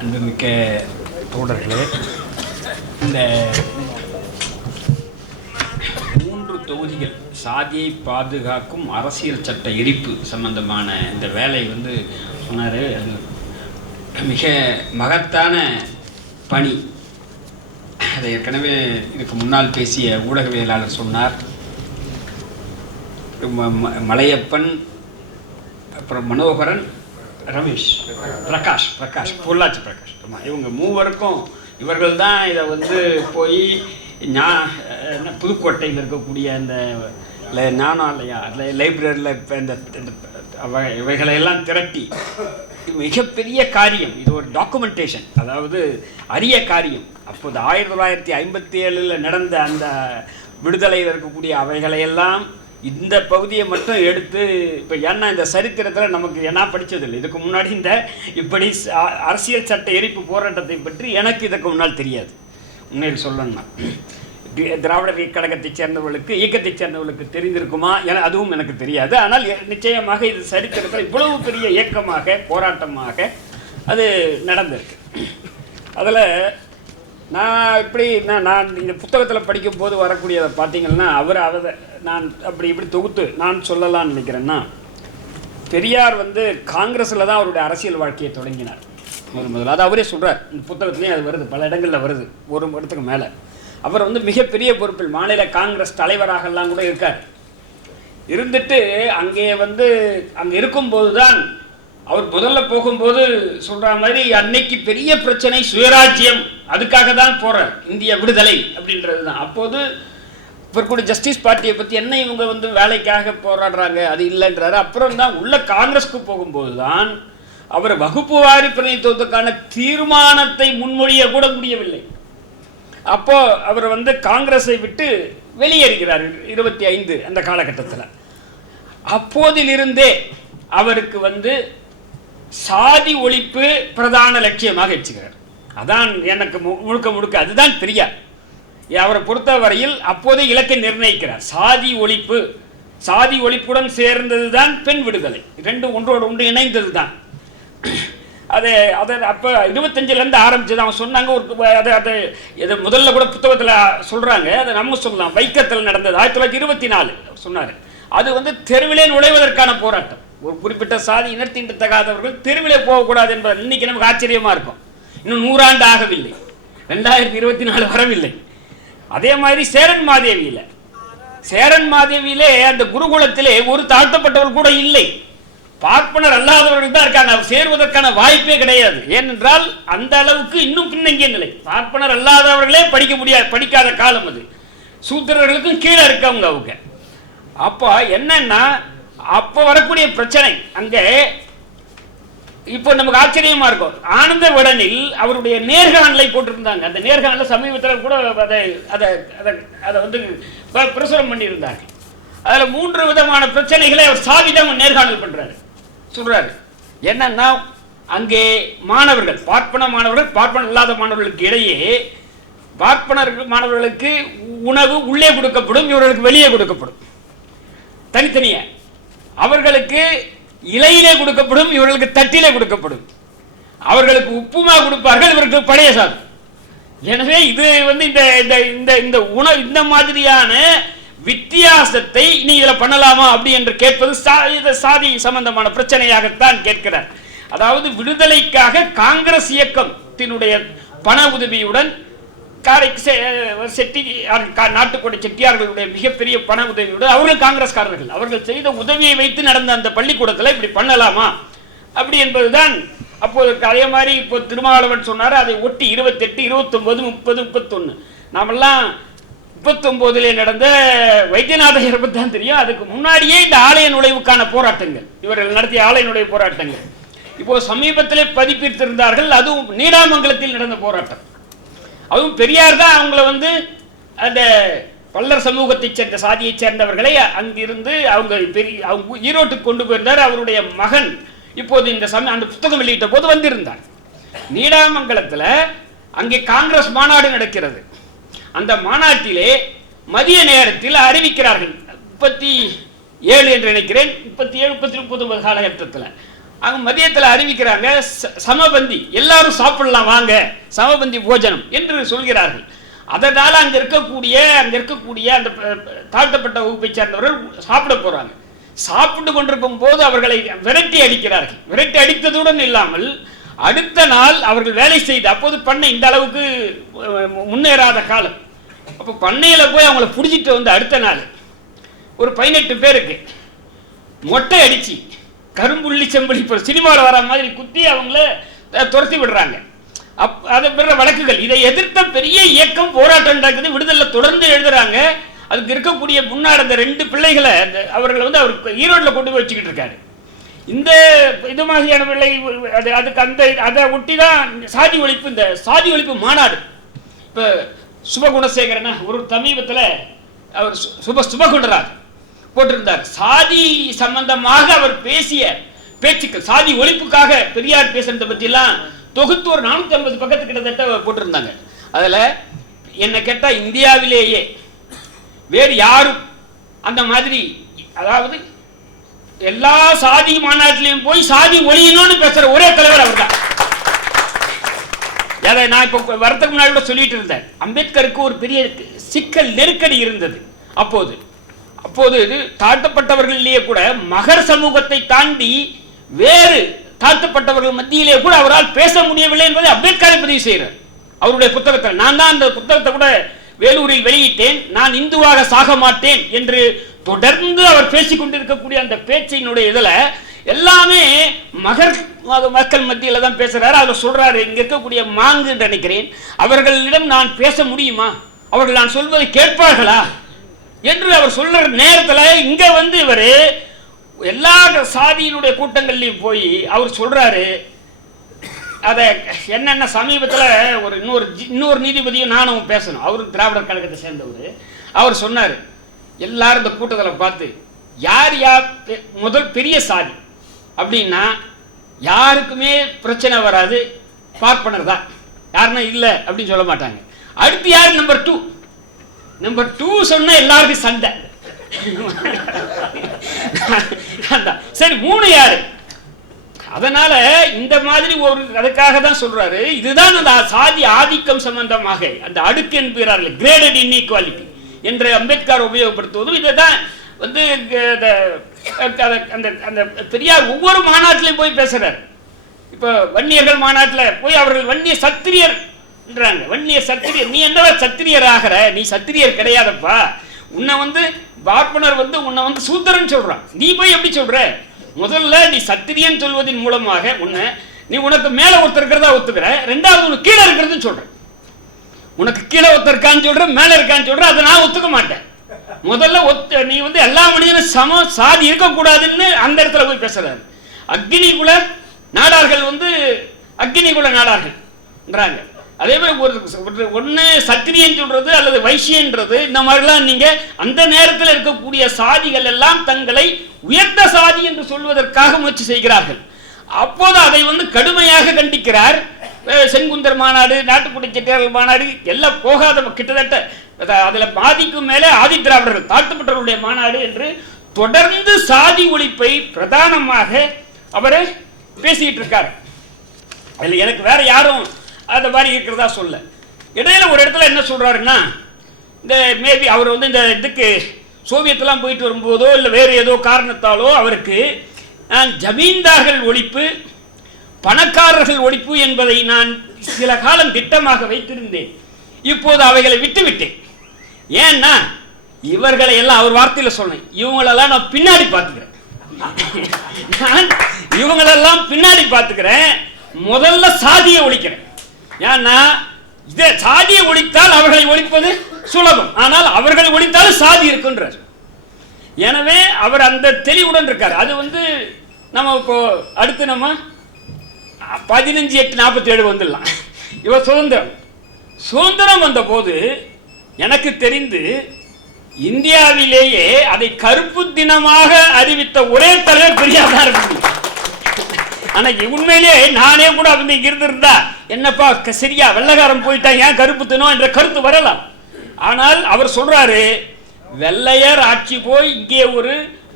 அன்புமிக்க தோழர்களே, இந்த 3 தொகுதிகள் சாதியை பாதுகாக்கும் அரசியல் சட்ட எரிப்பு சம்பந்தமான இந்த வேலை சொன்னார். அது மிக மகத்தான பணி. அதை ஏற்கனவே இதுக்கு முன்னால் பேசிய ஊடகவியலாளர் சொன்னார். மலையப்பன், அப்புறம் மனோகரன், ரமேஷ், பிரகாஷ் பொள்ளாச்சி பிரகாஷ், இவங்க மூவருக்கும் இவர்கள் தான் இதை போய் புதுக்கோட்டையில் இருக்கக்கூடிய அந்த ஞானாலயா லைப்ரரியில் இப்போ இந்த இவைகளையெல்லாம் திரட்டி மிகப்பெரிய காரியம். இது ஒரு டாக்குமெண்டேஷன், அதாவது அரிய காரியம். அப்போது 1957 நடந்த அந்த விடுதலையில் இருக்கக்கூடிய அவைகளையெல்லாம் இந்த பகுதியை மட்டும் எடுத்து இப்போ ஏன்னா இந்த சரித்திரத்தில் நமக்கு என்ன படித்ததில்லை. இதுக்கு முன்னாடி இப்படி அரசியல் சட்ட எரிப்பு போராட்டத்தை பற்றி எனக்கு இதுக்கு முன்னால் தெரியாது. உண்மையில் சொல்லணும்னா திராவிடர் கழகத்தைச் சேர்ந்தவர்களுக்கு, இயக்கத்தைச் சேர்ந்தவர்களுக்கு தெரிந்திருக்குமா என அதுவும் எனக்கு தெரியாது. ஆனால் நிச்சயமாக இது சரித்திரத்தில் இவ்வளவு பெரிய இயக்கமாக, போராட்டமாக அது நடந்திருக்கு. அதில் நான் இந்த புத்தகத்தில் படிக்கும்போது வரக்கூடியதை பார்த்தீங்கன்னா அதை நான் இப்படி தொகுத்து நான் சொல்லலாம்னு நினைக்கிறேன்னா, பெரியார் காங்கிரஸில் தான் அவருடைய அரசியல் வாழ்க்கையை தொடங்கினார் முதல்ல. அது அவரே சொல்கிறார், இந்த புத்தகத்துலேயும் அது வருது, பல இடங்களில் வருது, ஒரு இடத்துக்கு மேலே. அவர் மிகப்பெரிய பொறுப்பில் மாநில காங்கிரஸ் தலைவராகலாம் கூட இருக்கார். இருந்துட்டு அங்கே அங்கே இருக்கும்போது தான் அவர் முதல்ல போகும்போது சொல்கிற மாதிரி அன்னைக்கு பெரிய பிரச்சனை சுயராஜ்யம், அதுக்காக தான் போகிறார், இந்திய விடுதலை அப்படின்றது தான். அப்போது இவர் கூட ஜஸ்டிஸ் பார்ட்டியை பற்றி என்ன இவங்க வேலைக்காக போராடுறாங்க அது இல்லைன்றாரு. அப்புறம் தான் உள்ள காங்கிரஸ்க்கு போகும்போது தான் அவர் வகுப்பு வாரி பிரதிநிதித்துவத்துக்கான தீர்மானத்தை முன்மொழிய கூட முடியவில்லை. அப்போ அவர் காங்கிரஸை விட்டு வெளியேறுகிறார் 25 அந்த காலகட்டத்தில். அப்போதிலிருந்தே அவருக்கு சாதி ஒழிப்பு பிரதான லட்சியமாக வச்சுக்கிறார். அதான் எனக்கு முழுக்க அதுதான் பெரியார். அவரை பொறுத்தவரையில் அப்போதே இலக்கை நிர்ணயிக்கிறார். சாதி ஒழிப்பு, சாதி ஒழிப்புடன் சேர்ந்தது தான் பெண் விடுதலை, ரெண்டும் ஒன்றோடு ஒன்று இணைந்தது தான். அதை அப்போ 25லேருந்து ஆரம்பிச்சது. அவங்க சொன்னாங்க அதை இதை முதல்ல கூட புத்தகத்தில் சொல்கிறாங்க, அதை நம்ம சொல்லலாம். வைக்கத்தில் நடந்தது 1924 சொன்னார். அது தெருவிலே நுழைவதற்கான போராட்டம். ஒரு குறிப்பிட்ட சாதி இனத்தீண்டத்தகாதவர்கள் தெருவிலே போகக்கூடாது என்பது இன்னைக்கு நமக்கு ஆச்சரியமாக இருக்கும். இன்னும் 100 ஆண்டு ஆகவில்லை, 2024 வரவில்லை. அதே மாதிரி சேரன் மாதேவியிலே அந்த குருகுலத்திலே ஒரு தாழ்த்தப்பட்டவர்கள் கூட இல்லை, பார்ப்பனர் அல்லாதவர்கள் தான் இருக்காங்க. சேருவதற்கான வாய்ப்பே கிடையாது. ஏனென்றால் அந்த அளவுக்கு இன்னும் பின்னங்கிய நிலை. பார்ப்பனர் அல்லாதவர்களே படிக்காத காலம் அது. சூத்திரர்களுக்கும் கீழே இருக்கவங்க அவங்க. அப்போ என்னன்னா, அப்போ வரக்கூடிய பிரச்சனை அங்கே இப்போ நமக்கு ஆச்சரியமா இருக்கும். ஆனந்த விடனில் அவருடைய நேர்காணலை போட்டிருந்தாங்க. அந்த நேர்காணல சமீபத்தில் கூட அதை பிரசுரம் பண்ணியிருந்தாங்க. அதில் 3 விதமான பிரச்சனைகளை அவர் சாதிதான் நேர்காணல் பண்றாரு. சொல்றாரு என்னன்னா, அங்கே மாணவர்கள், பார்ப்பன மாணவர்கள், பார்ப்பன இல்லாத மாணவர்களுக்கு இடையே பார்ப்பனர்கள் மாணவர்களுக்கு உணவு உள்ளே கொடுக்கப்படும், இவர்களுக்கு வெளியே கொடுக்கப்படும் தனித்தனியே. அவர்களுக்கு இலையிலே கொடுக்கப்படும், இவர்களுக்கு தட்டிலே கொடுக்கப்படும். அவர்களுக்கு உப்புமா கொடுப்பார்கள், இவர்களுக்கு பழைய சாதம். எனவே இது இந்த உணவு இந்த மாதிரியான வித்தியாசத்தை நீ இதில் பண்ணலாமா அப்படி என்று கேட்பது சாதி சம்பந்தமான பிரச்சனையாகத்தான் கேட்கிறார். அதாவது விடுதலைக்காக காங்கிரஸ் இயக்கத்தினுடைய பண உதவியுடன் நாட்டுக்கோட்டை செட்டியார்களுடைய மிகப்பெரிய பண உதவியுடன், அவர்கள் காங்கிரஸ்காரர்கள், அவர்கள் செய்த உதவியை வைத்து நடந்த அந்த பள்ளிக்கூடத்தில் இப்படி பண்ணலாமா அப்படி என்பதுதான் அப்போது. அதே மாதிரி இப்போ திருமாவளவன் சொன்னார், அதை ஒட்டி 28, 29, 30, 31 நாமெல்லாம் 39 நடந்த வைத்தியநாதர் பற்றி தான் தெரியும். அதுக்கு முன்னாடியே இந்த ஆலய நுழைவுக்கான போராட்டங்கள், இவர்கள் நடத்திய ஆலய நுழைவு போராட்டங்கள் இப்போ சமீபத்திலே பதிப்பித்திருந்தார்கள். அதுவும் நீடாமங்கலத்தில் நடந்த போராட்டம். அதுவும் பெரியார் தான் அவங்கள அந்த பல்லர் சமூகத்தை சேர்ந்த சாதியை சேர்ந்தவர்களை அங்கிருந்து அவங்க ஈரோட்டுக்கு கொண்டு போயிருந்தார். அவருடைய மகன் இப்போது இந்த அந்த புத்தகம் வெளியிட்ட போது வந்திருந்தார். நீடாமங்கலத்தில் அங்கே காங்கிரஸ் மாநாடு நடக்கிறது. அந்த மாநாட்டிலே மதிய நேரத்தில் அறிவிக்கிறார்கள், 37 என்று நினைக்கிறேன், 37, 39 காலகட்டத்தில் அங்கே மதியத்தில் அறிவிக்கிறாங்க சமபந்தி, எல்லாரும் சாப்பிடலாம் வாங்க, சமபந்தி போஜனம் என்று சொல்கிறார்கள். அதனால் அங்கே இருக்கக்கூடிய அந்த தாழ்த்தப்பட்ட வகுப்பை சேர்ந்தவர்கள் சாப்பிட போகிறாங்க. சாப்பிட்டு கொண்டிருக்கும் போது அவர்களை விரட்டி அடிக்கிறார்கள். விரட்டி அடித்ததுடன் இல்லாமல் அடுத்த நாள் அவர்கள் வேலை செய்து, அப்போது பண்ணை இந்த அளவுக்கு முன்னேறாத காலம், அப்போ பண்ணையில் போய் அவங்கள பிடிச்சிட்டு வந்து அடுத்த நாள் ஒரு 18 பேருக்கு மொட்டை அடித்து கரும்புள்ளி செம்புள்ளி இப்போ சினிமாவில் வர மாதிரி குத்தி அவங்கள துரத்தி விடுறாங்க. அதை பிற வழக்குகள், இதை எதிர்த்த பெரிய இயக்கம் போராட்டம் நடக்குது. விடுதலை தொடர்ந்து எழுதுறாங்க. அதுக்கு இருக்கக்கூடிய முன்னாடி அந்த 2 பிள்ளைகளை அவர்களை வந்து அவர் ஈரோட்டில் கொண்டு போய் வச்சுக்கிட்டு இருக்காரு. இந்த இது மாதிரியான பிள்ளை அதுக்கு அதை ஒட்டி தான் சாதி ஒழிப்பு, இந்த சாதி ஒழிப்பு மாநாடு. இப்போ சுபகுணசேகரனா ஒரு சமீபத்தில் அவர் சுபகுணராஜ் போட்டிருந்தார். சாதி சம்பந்தமாக அவர் பேசிய பேச்சுக்கள், சாதி ஒழிப்புக்காக பெரியார் பேசுறதை பற்றிலாம் தொகுத்து ஒரு 450 பக்கத்து கிட்டத்தட்ட போட்டிருந்தாங்க. அதில் என்ன கேட்டால் இந்தியாவிலேயே வேறு யாரும் அந்த மாதிரி, அதாவது எல்லா சாதி மாநாட்டிலையும் போய் சாதி ஒழியணும்னு பேசுற ஒரே தலைவர் அவர் தான். அதை நான் இப்போ வரத்துக்கு முன்னாடி கூட சொல்லிட்டு இருந்தேன். அம்பேத்கருக்கு ஒரு பெரிய சிக்கல் நெருக்கடி இருந்தது. அப்போது தாழ்த்தப்பட்டவர்களிலேயே கூட மகர் சமூகத்தை தாண்டி வேறு தாழ்த்தப்பட்டவர்கள் மத்தியிலே கூட அவரால் பேச முடியவில்லை என்பதை அம்பேத்கரை பதிவு செய்கிறார் அவருடைய புத்தகத்தில். நான் தான் அந்த புத்தகத்தை கூட வேலூரில் வெளியிட்டேன். நான் இந்துவாக சாக மாட்டேன் என்று தொடர்ந்து அவர் பேசிக் கொண்டிருக்கக்கூடிய அந்த பேச்சினுடைய இதில் எல்லாமே மகர் மக்கள் மத்தியில் தான் பேசுறாரு. அவர் சொல்றாரு, இங்க இருக்கக்கூடிய மாங்கு நினைக்கிறேன், அவர்களிடம் நான் பேச முடியுமா, அவர்கள் நான் சொல்வதை கேட்பார்களா என்று அவர் சொல்ற நேரத்தில் இங்க வந்து இவர் எல்லா சாதியினுடைய கூட்டங்கள்லையும் போய் அவர் சொல்றாரு. அதை என்னென்ன சமீபத்தில் ஒரு இன்னொரு நீதிபதியும் நானும் பேசணும், அவரு திராவிடர் கழகத்தை சேர்ந்தவர். அவர் சொன்னார், எல்லாரும் இந்த கூட்டத்தில் பார்த்து யார் முதல் பெரிய சாதி அப்படின்னா யாருக்குமே பிரச்சனை வராது, பார்ப்பனர் தான், யாருன்னா இல்லை அப்படின்னு சொல்ல மாட்டாங்க. அடுத்து யார் நம்பர் 2 சொன்ன எல்லாருக்கும் சண்டை. சரி 3 யாரு? அதனால இந்த மாதிரி ஒரு அதுக்காக தான் சொல்றாரு. இதுதான் அந்த சாதி ஆதிக்கம் சம்பந்தமாக அந்த அடுக்கு என்கிறார்கள், கிரேடட் இன்இக்வாலிட்டி என்று அம்பேத்கர் உபயோகப்படுத்துவதும் இதுதான் வந்து அந்த பெரியார் ஒவ்வொரு மாநாட்டிலையும் போய் பேசுறாரு. இப்போ வன்னியர்கள் மாநாட்டில் போய் அவர்கள் வன்னிய சத்திரியர் என்றாங்க. வன்னிய சத்திரியர், நீ என்ன சத்திரியர் ஆகிற, நீ சத்திரியர் கிடையாதப்பா, உன்னை வந்து பார்ப்பனர் வந்து உன்னை வந்து சூத்திரன் சொல்றான், நீ போய் எப்படி சொல்ற? முதல்ல நீ சத்திரியன் சொல்வதன் மூலமாக நீ உனக்கு மேல ஒருத்தர் இருக்கிறதா ஒத்துக்கிற, ரெண்டாவது உனக்கு கீழே இருக்கிறதுன்னு சொல்ற. உனக்கு கீழே ஒருத்தர் இருக்கான்னு சொல்ற, மேல இருக்கான்னு சொல்ற, அதை நான் ஒத்துக்க மாட்டேன். முதல்ல நீ வந்து எல்லா மனிதனும் சம சாதி இருக்கக்கூடாதுன்னு அந்த இடத்துல போய் பேசுறாரு. அக்னிகுல நாடார்கள் வந்து அக்னிகுல நாடார்கள்ன்றாங்க. அதே மாதிரி ஒன்று சத்திரியன் சொல்றது அல்லது வைசியன்றது, இந்த மாதிரிலாம் நீங்க அந்த நேரத்தில் இருக்கக்கூடிய சாதிகள் எல்லாம் தங்களை உயர்ந்த சாதி என்று சொல்வதற்காக முயற்சி செய்கிறார்கள். அப்போது அதை வந்து கடுமையாக கண்டிக்கிறார். செங்குந்தர் மாநாடு, நாட்டுப்புற செட்டியார்கள் மாநாடு எல்லாம் போகாத கிட்டத்தட்ட அதில் பாதிக்கும் மேலே ஆதி திராவிடர்கள் தாழ்த்தப்பட்டவர்களுடைய மாநாடு என்று தொடர்ந்து சாதி ஒழிப்பை பிரதானமாக அவரை பேசிட்டு இருக்கார். அதில் எனக்கு வேற யாரும் அந்த மாதிரி இருக்கிறதா சொல்ல. இடையில ஒரு இடத்துல என்ன சொல்றாருன்னா, இந்த மேபி அவர் வந்து இந்த இதுக்கு சோவியத்தெல்லாம் போயிட்டு வரும்போதோ இல்லை வேறு ஏதோ காரணத்தாலோ அவருக்கு நான் ஜமீன்தார்கள் ஒழிப்பு, பணக்காரர்கள் ஒழிப்பு என்பதை நான் சில காலம் திட்டமாக வைத்திருந்தேன். இப்போது அவைகளை விட்டுவிட்டேன். ஏன்னா இவர்களை எல்லாம், அவர் வார்த்தையில் சொன்னேன், இவங்களெல்லாம் நான் பின்னாடி பார்த்துக்கிறேன், நான் இவங்களெல்லாம் பின்னாடி பார்த்துக்கிறேன், முதல்ல சாதியை ஒழிக்கிறேன். ஏன்னா இதை சாதியை ஒழித்தால் அவர்களை ஒழிப்பது சுலபம், ஆனால் அவர்களை ஒழித்தாலும் சாதி இருக்குன்றார். எனவே அவர் அந்த தெளிவுடன் இருக்கார். அது வந்து நம்ம இப்போ அடுத்து நம்ம 15/8/47 வந்துடலாம். இவர் சுதந்திரம் வந்த போது எனக்கு தெரிந்து இந்தியாவிலேயே அதை கருப்பு தினமாக அறிவித்த ஒரே தலைவர் பெரியார் தான் இருக்கு. அன்னைக்கு உண்மையிலே நானே கூட வந்து இருந்திருந்தா என்னப்பா சரியா வெள்ளைக்காரன் போயிட்டா ஏன் கருப்பு தினம் என்ற கருத்து வரலாம். ஆனால் அவர் சொல்றாரு, வெள்ளையர் ஆட்சி போய் இங்கே ஒரு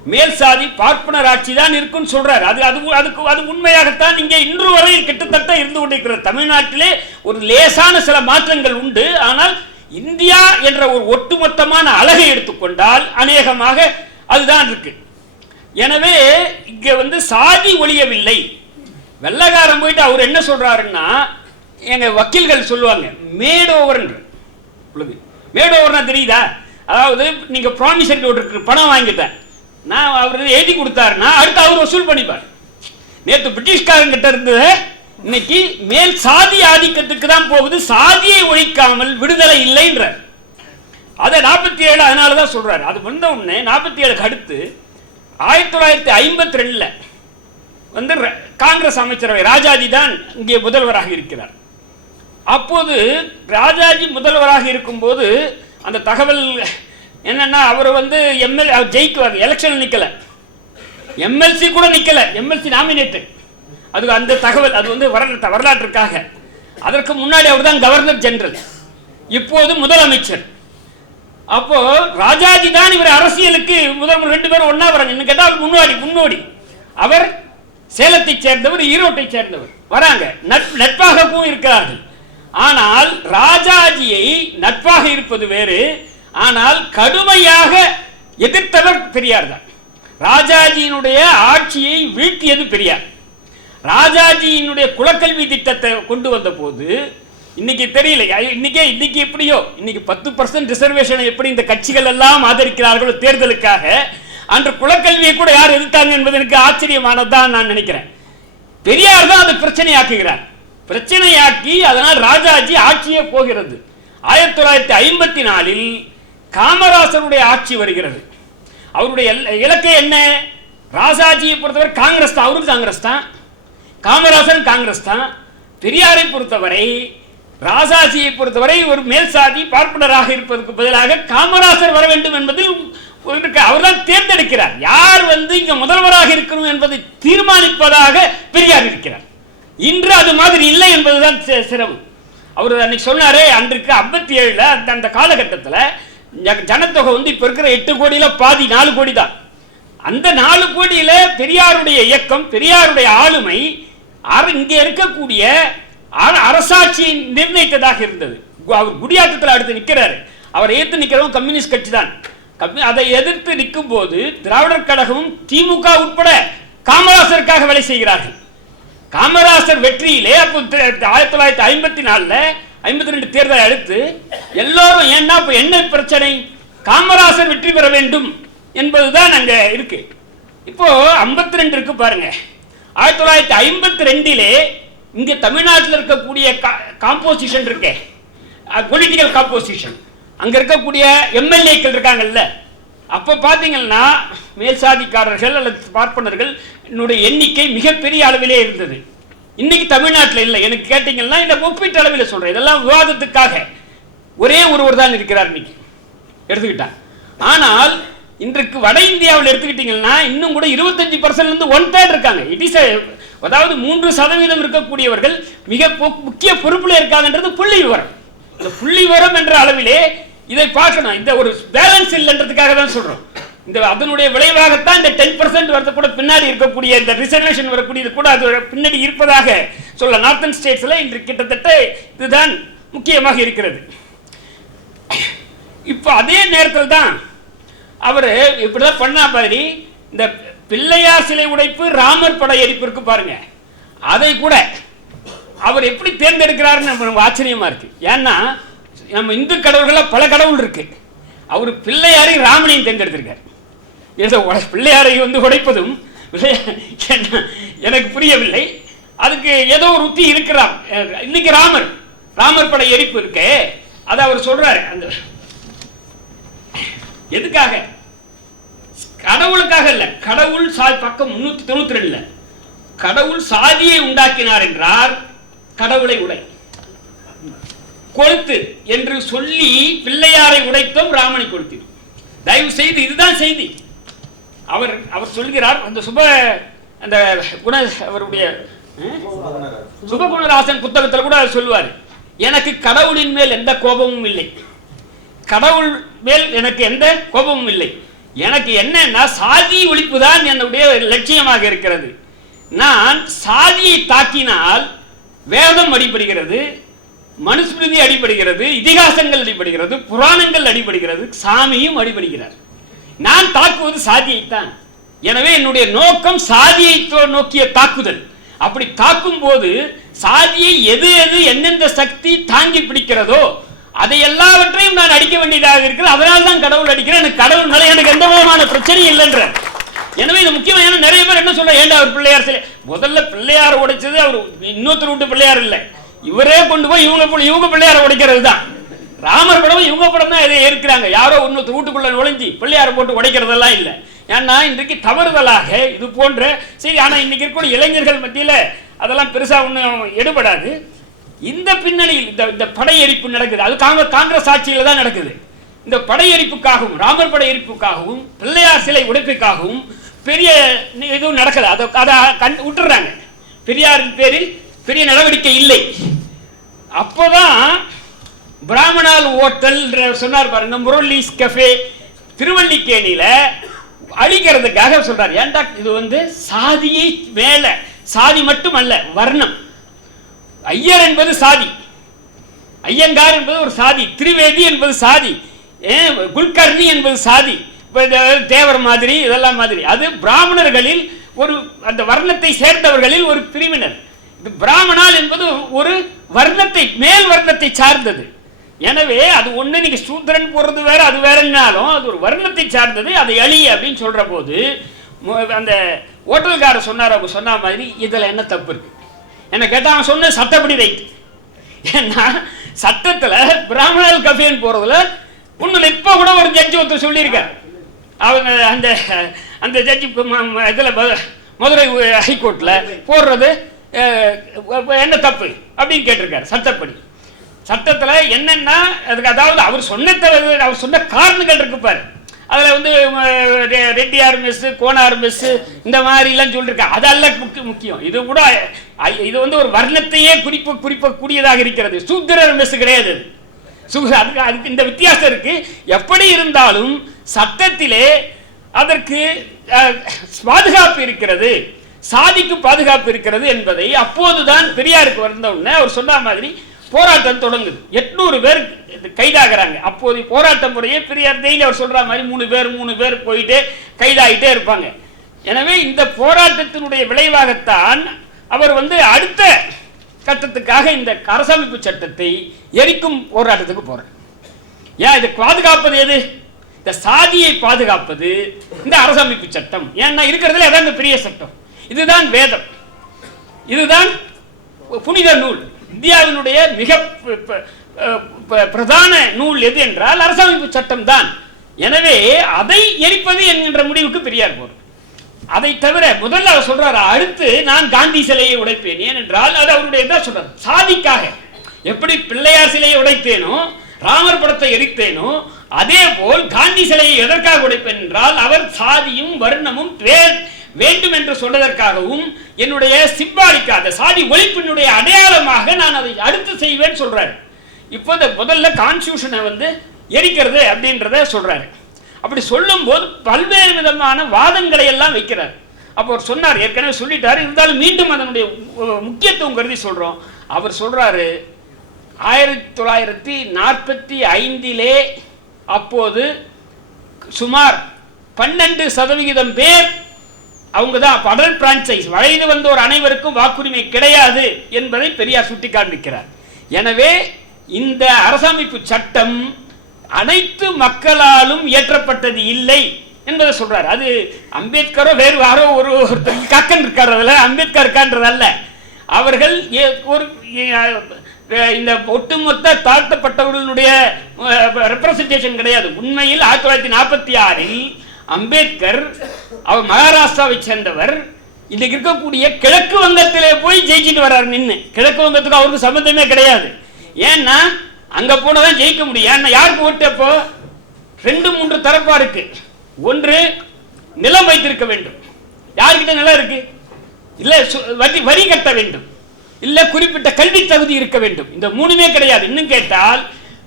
மேல் சாதி பார்ப்பனர் ஆட்சி தான் இருக்குன்னு சொல்றாரு. அது உண்மையாகத்தான் இங்கே இன்று வரையில் கிட்டத்தட்ட இருந்து கொண்டிருக்கிற தமிழ்நாட்டிலே ஒரு லேசான சில மாற்றங்கள் உண்டு. ஆனால் இந்தியா என்ற ஒரு ஒட்டுமொத்தமான அழகை எடுத்துக்கொண்டால் அநேகமாக அதுதான் இருக்கு. எனவே இங்க சாதி ஒழியவில்லை. வெள்ளக்காரன் போயிட்டு அவர் என்ன சொல்றாருன்னா, எங்க வக்கீல்கள் சொல்லுவாங்க மேட் ஓவர். மேட் ஓவர்னா தெரியுதா? அதாவது நீங்க ப்ராமிசரி நோட் இருக்கு, பணம் வாங்கிட்டேன், நான் அவர் எழுதி கொடுத்தாருன்னா அடுத்து அவர் வசூல் பண்ணிப்பார். நேற்று பிரிட்டிஷ்காரங்கிட்ட இருந்தது இன்னைக்கு மேல் சாதி ஆதிக்கத்துக்கு தான் போகுது, சாதியை ஒழிக்காமல் விடுதலை இல்லைன்றார். அதை 47 அதனால தான் சொல்றாரு. அது வந்த உடனே 47க்கு அடுத்து 1952 காங்கிரஸ் அமைச்சரவை ராஜாஜி தான் இங்கே முதல்வராக இருக்கிறார். அப்போது ராஜாஜி முதல்வராக இருக்கும்போது அந்த தகவல் என்னன்னா, அவர் ஜெயிக்குவாங்க, எலெக்ஷன் நிக்கல, எம்எல்சி கூட நிக்கல, எம்எல்சி நாமினேட்டட். அது அந்த தகவல் அது வரலாற்றுக்காக. அதற்கு முன்னாடி அவர் தான் கவர்னர் ஜெனரல், இப்போது முதலமைச்சர். அப்போ ராஜாஜி தான் இவர் அரசியலுக்கு முதல் 2 பேரும் ஒன்னா வராங்க. கேட்டால் முன்னோடி அவர் சேலத்தை சேர்ந்தவர், ஈரோட்டை சேர்ந்தவர் வராங்க, நட்பாகவும் இருக்கிறார்கள். ஆனால் ராஜாஜியை நட்பாக இருப்பது வேறு, ஆனால் கடுமையாக எதிர்த்தவர் பெரியார் தான். ராஜாஜியினுடைய ஆட்சியை வீழ்த்தியது பெரியார். ராஜாஜியினுடைய குலக்கல்வி திட்டத்தை கொண்டு வந்த போது இன்னைக்கு தெரியல, இன்னைக்கு எப்படியோ, இன்னைக்கு 10% ரிசர்வேஷனை எப்படி இந்த கட்சிகள் எல்லாம் ஆதரிக்கிறார்களோ தேர்தலுக்காக, அன்று குலக்கல்வியை கூட யார் எதிர்த்தாங்க என்பது எனக்கு ஆச்சரியமானதான் நான் நினைக்கிறேன். பெரியார் தான் அதை பிரச்சனையாக்குகிறார். பிரச்சனையாக்கி அதனால் ராஜாஜி ஆட்சியே போகிறது. 1954 காமராசருடைய ஆட்சி வருகிறது. அவருடைய இலக்கை என்ன? ராஜாஜியை பொறுத்தவரை காங்கிரஸ் தான், அவரும் காங்கிரஸ் தான், காமராசன் காங்கிரஸ் தான். பெரியாரை பொறுத்தவரை, ராஜாஜியை பொறுத்தவரை ஒரு மேல் சாதி பார்ப்பனராக இருப்பதற்கு பதிலாக காமராசர் வர வேண்டும் என்பதில் அவர் தான் தேர்ந்தெடுக்கிறார். யார் இங்க முதல்வராக இருக்கணும் என்பதை தீர்மானிப்பதாக பெரியார் இருக்கிறார். இன்று அது மாதிரி இல்லை என்பதுதான் சிரமம். அவர் அன்னைக்கு சொன்னாரே, அன்றைக்கு 57 அந்த காலகட்டத்தில் ஜனத்தொகை இப்ப இருக்கிற 8 கோடியில பாதி 4 கோடி தான். அந்த 4 கோடியில பெரியாருடைய இயக்கம், பெரியாருடைய ஆளுமை இங்கே இருக்கக்கூடிய அரசாட்சியை நிர்ணயித்ததாக இருந்தது. அவர் குடியாத்தத்தில் அடுத்து நிற்கிறாரு. அவர் எதிர்த்து நிற்கிறவங்க கம்யூனிஸ்ட் கட்சி தான். அதை எதிர்த்து நிற்கும் போது திராவிடர் கழகமும் திமுக உட்பட காமராசருக்காக வேலை செய்கிறார்கள். காமராசர் வெற்றியிலே அப்போ 1954 52 தேர்தலை அடுத்து எல்லோரும் ஏன்னா இப்போ என்ன பிரச்சனை, காமராசர் வெற்றி பெற வேண்டும் என்பதுதான் அங்க இருக்கு. இப்போ 52 இருக்கு பாருங்க. 1952 இங்க தமிழ்நாட்டில் இருக்கக்கூடிய காம்போசிஷன் இருக்கே, பொலிட்டிக்கல் காம்போசிஷன், அங்க இருக்கக்கூடிய எம்எல்ஏக்கள் இருக்காங்கல்ல, அப்ப பாத்தீங்கன்னா மேல் சாதிக்காரர்கள் அல்லது பார்ப்பனர்கள் எண்ணிக்கை மிகப்பெரிய அளவிலே இருந்தது. இன்னைக்கு தமிழ்நாட்டில் இல்லை. எனக்கு கேட்டீங்கன்னா இந்த ஒப்பீட்டு அளவில் சொல்றேன், இதெல்லாம் விவாதத்துக்காக. ஒரே ஒருவர் தான் இருக்கிறார் இன்னைக்கு எடுத்துக்கிட்டா. ஆனால் இன்றைக்கு வட இந்தியாவில் எடுத்துக்கிட்டீங்கன்னா இன்னும் கூட 25% 1/3 இருக்காங்க. அதாவது 3% இருக்கக்கூடியவர்கள் மிக முக்கிய பொறுப்புல இருக்காங்கன்றது புள்ளி விவரம். இந்த புள்ளி விவரம் என்ற அளவிலே இதை பார்க்கணும். இந்த ஒரு பேலன்ஸ் இல்லைன்றதுக்காக தான் சொல்றோம். இந்த அதனுடைய விளைவாகத்தான் இந்த 10% வரது கூட பின்னாடி இருக்கக்கூடிய இந்த ரிசர்வேஷன் வரக்கூடியது கூட அது பின்னாடி இருப்பதாக சொல்ல. நார்த்தன் ஸ்டேட்ஸ்ல இன்று கிட்டத்தட்ட இதுதான் முக்கியமாக இருக்கிறது. இப்போ அதே நேரத்தில் தான் அவர் இப்படிதான் பண்ணா மாதிரி இந்த பிள்ளையார் சிலை உடைப்பு, ராமர் படை எரிப்பு இருக்கு பாருங்க, அதை கூட அவர் எப்படி தேர்ந்தெடுக்கிறாருன்னு ஆச்சரியமா இருக்கு. ஏன்னா நம்ம இந்து கடவுள்கள் பல கடவுள் இருக்கு, அவர் பிள்ளையாரை ராமனையும் தேர்ந்தெடுத்திருக்கார். பிள்ளையாரை உடைப்பதும் எனக்கு புரியவில்லை. அதுக்கு ஏதோ ஒரு உத்தி இருக்கிறார். இன்னைக்கு ராமர் படை எரிப்பு இருக்கு, அதை அவர் சொல்றாரு. அந்த எதுக்காக? கடவுளுக்காக இல்ல, கடவுள் பக்கம் 392 கடவுள் சாதியை உண்டாக்கினார் என்றார், கடவுளை உடை கொளுத்து என்று சொல்லி பிள்ளையாரை உடைத்தோம், ராமனை கொளுத்து. தயவு செய்து இதுதான் செய்தி. அவர் சொல்கிறார். அந்த அந்த அவருடைய சுபகுணராசன் புத்தகத்தில் கூட சொல்லுவார், எனக்கு கடவுளின் மேல் எந்த கோபமும் இல்லை, கடவுள் மேல் எனக்கு எந்த கோபமும் இல்லை, எனக்கு என்னன்னா சாதி ஒழிப்பு தான் என்னுடைய லட்சியமாக இருக்கிறது. நான் சாதியை தாக்கினால் வேதம் அடிபடுகிறது, மனுஸ்மிருதி அடிபடுகிறது, இதிகாசங்கள் அடிபடுகிறது, புராணங்கள் அடிபடுகிறது, சாமியும் அடிபடுகிறார். நான் தாக்குவது சாதியைத்தான். எனவே என்னுடைய நோக்கம் சாதியை நோக்கிய தாக்குதல். அப்படி தாக்கும் போது சாதியை எது எது எந்தெந்த சக்தி தாங்கி பிடிக்கிறதோ அதை எல்லாவற்றையும் நான் அடிக்க வேண்டியதாக இருக்கிறது. அதனால தான் கடவுள் அடிக்கிறேன். எனக்கு கடவுள் மேலே எனக்கு எந்த விதமான பிரச்சனையும் இல்லைன்ற. எனவே இது முக்கியமான நிறைய பேர் என்ன சொல்ற, ஏண்டா அவர் பிள்ளையார் சிலை முதல்ல பிள்ளையார் உடைச்சது அவர் இன்னொருத்தர் விட்டு பிள்ளையார் இல்லை, இவரே கொண்டு போய் இவங்க பிள்ளையார உடைக்கிறது தான். ராமர் படம் இவங்க படம் தான் இதை இருக்கிறாங்க. யாரோ இன்னொருத்தர் வீட்டுக்குள்ள நுழைஞ்சி பிள்ளையார போட்டு உடைக்கிறதெல்லாம் இல்லை. ஏன்னா இன்றைக்கு தவறுதலாக இது போன்ற சரி. ஆனால் இன்னைக்கு இருக்கக்கூடிய இளைஞர்கள் மத்தியில் அதெல்லாம் பெருசா ஒன்றும் எடுபடாது. இந்த பின்னணியில் இந்த படையெரிப்பு நடக்குது. அது காங்கிரஸ் ஆட்சியில் தான் நடக்குது. இந்த படையெரிப்புக்காகவும் ராமர் படையெரிப்புக்காகவும் பிள்ளையார் சிலை உடைப்புக்காகவும் பெரிய எதுவும் நடக்கல. அதை விட்டுறாங்க. பெரியாரின் பேரில் பெரிய நடவடிக்கை இல்லை. அப்போதான் பிராமணால் ஓட்டல் சொன்னார் பாருங்க, முரளிஸ் கஃபே திருவல்லிக்கேணியில அழிக்கிறதுக்காக சொல்றார். ஏன்டா இது சாதியை மேல, சாதி மட்டும் அல்ல வர்ணம். ஐயர் என்பது சாதி, ஐயங்கார் என்பது ஒரு சாதி, திரிவேதி என்பது சாதி, குல்கர்ணி என்பது சாதி, தேவர் மாதிரி இதெல்லாம் மாதிரி. அது பிராமணர்களில் ஒரு அந்த வர்ணத்தை சேர்ந்தவர்களில் ஒரு பிரிவினர். பிராமணால் என்பது ஒரு வர்ணத்தை மேல் வர்ணத்தை சார்ந்தது. எனவே அது ஒண்ணு நீங்க சூத்திரன் போறது வேற அது வேறனாலும் அது ஒரு வர்ணத்தை சார்ந்தது. அதை அழி அப்படின்னு சொல்ற போது அந்த ஓட்டல்காரர் சொன்னார், அவங்க சொன்ன மாதிரி இதுல என்ன தப்பு இருக்கு என்ன கேட்டா அவன் சொன்ன சட்டப்படி ரைட். ஏன்னா சட்டத்துல பிராமணால் கஃபேன்னு போறதுல ஒண்ணு இப்ப கூட ஒரு ஜட்ஜி ஒருத்தர் சொல்லியிருக்காரு. அவங்க அந்த அந்த ஜட்ஜி இதுல மதுரை ஹைகோர்ட்ல போடுறது என்ன தப்பு அப்படின்னு கேட்டிருக்காரு. சட்டப்படி சட்டத்துல என்னன்னா அதுக்கு அதாவது அவர் சொன்ன காரணங்கள் இருக்கு பாரு. அதுல ரெட்டியார் மெஸ், கோனார் மெஸ் இந்த மாதிரி எல்லாம் சொல்லிருக்காங்க. அதல்ல முக்கியம். இது கூட இது ஒரு வர்ணத்தையே குறிப்பக்கூடியதாக இருக்கிறது. சூத்திரர் மெஸ் கிடையாது. அதுக்கு இந்த வித்தியாசம் இருக்கு. எப்படி இருந்தாலும் சட்டத்திலே அதற்கு பாதுகாப்பு இருக்கிறது, சாதிக்கு பாதுகாப்பு இருக்கிறது என்பதை அப்போதுதான் பெரியாருக்கு வந்த உடனே அவர் சொன்ன மாதிரி போராட்டம் தொடங்குது. 800 பேர் கைதாகிறாங்க. அப்போது போராட்ட முறையே பெரியார் டெய்லி அவர் சொல்ற மாதிரி 3 பேர் போயிட்டே கைதாகிட்டே இருப்பாங்க. எனவே இந்த போராட்டத்தினுடைய விளைவாகத்தான் அவர் அடுத்த கட்டத்துக்காக இந்த அரசமைப்பு சட்டத்தை எரிக்கும் போராட்டத்துக்கு போறார். ஏன் இதை பாதுகாப்பது எது? இந்த சாதியை பாதுகாப்பது இந்த அரசமைப்பு சட்டம். ஏன்னா இருக்கிறதுல அதான் இந்த பெரிய சட்டம். இதுதான் வேதம், இதுதான் புனித நூல். இந்தியாவினுடைய மிக பிரதான நூல் எது என்றால் அரசமைப்பு சட்டம் தான். எனவே அதை எரிப்பது என்கின்ற முடிவுக்கு பெரியார் போறார். அதை தவிர முதல்ல அவர் சொல்றாரு, அடுத்து நான் காந்தி சிலையை உடைப்பேன். ஏனென்றால் அது அவருடைய தான் சொல்றாரு. சாதிக்காக எப்படி பிள்ளையார் சிலையை உடைத்தேனோ, ராமர் படத்தை எரித்தேனோ, அதே போல் காந்தி சிலையை எதற்காக உடைப்பேன் என்றால் அவர் சாதியும் வர்ணமும் வேண்டும் என்று சொன்னதற்காகவும் என்னுடைய சிம்பாலிக்காக சாதி ஒழிப்பினுடைய அடையாளமாக நான் அதை அடுத்து செய்வேன் சொல்றாரு. இப்போ முதல்ல கான்ஸ்டியூஷனை எரிக்கிறது அப்படின்றத சொல்றாரு. அப்படி சொல்லும் போது பல்வேறு விதமான வாதங்களை எல்லாம் வைக்கிறார். அப்போ அவர் சொன்னார், ஏற்கனவே சொல்லிட்டாரு, இருந்தாலும் மீண்டும் அதனுடைய முக்கியத்துவம் கருதி சொல்றோம். அவர் சொல்றாரு 1945 அப்போது சுமார் 12% பேர் அவங்க தான் அடல்ட் பிரான்சைஸ் வயது வந்தோர் அனைவருக்கும் வாக்குரிமை கிடையாது என்பதை பெரியார் சுட்டி காண்பிக்கிறார். எனவே இந்த அரசமைப்பு சட்டம் அனைத்து மக்களாலும் இயற்றப்பட்டது இல்லை என்பதை சொல்றாரு. அது அம்பேத்கரோ வேறு யாரோ ஒருத்தர் கக்கன் இருக்கார், அதில் அம்பேத்கர் இருக்கான்றது அல்ல. அவர்கள் ஒரு இந்த ஒட்டுமொத்த தாழ்த்தப்பட்டவர்களுடைய ரெப்ரசன்டேஷன் கிடையாது. உண்மையில் 1946 அம்பேத்கர் அவர் மகாராஷ்டிராவை சேர்ந்தவர். இன்னைக்கு இருக்கக்கூடிய கிழக்கு வங்கத்திலே போய் ஜெயிச்சுட்டு வர்றாரு நின்று. கிழக்கு வங்கத்துக்கு அவருக்கு சம்பந்தமே கிடையாது. ஏன்னா அங்க போனதான் ஜெயிக்க முடியும். ஏன்னா யாருக்கு ஓட்டு? அப்போ 2-3 தரப்பா இருக்கு. ஒன்று நிலம் வைத்திருக்க வேண்டும். யாருக்கிட்ட நிலம் இருக்கு? இல்ல வரி கட்ட வேண்டும், இல்ல குறிப்பிட்ட கல்வி தகுதி இருக்க வேண்டும். இந்த 3மே கிடையாது. இன்னும் கேட்டால்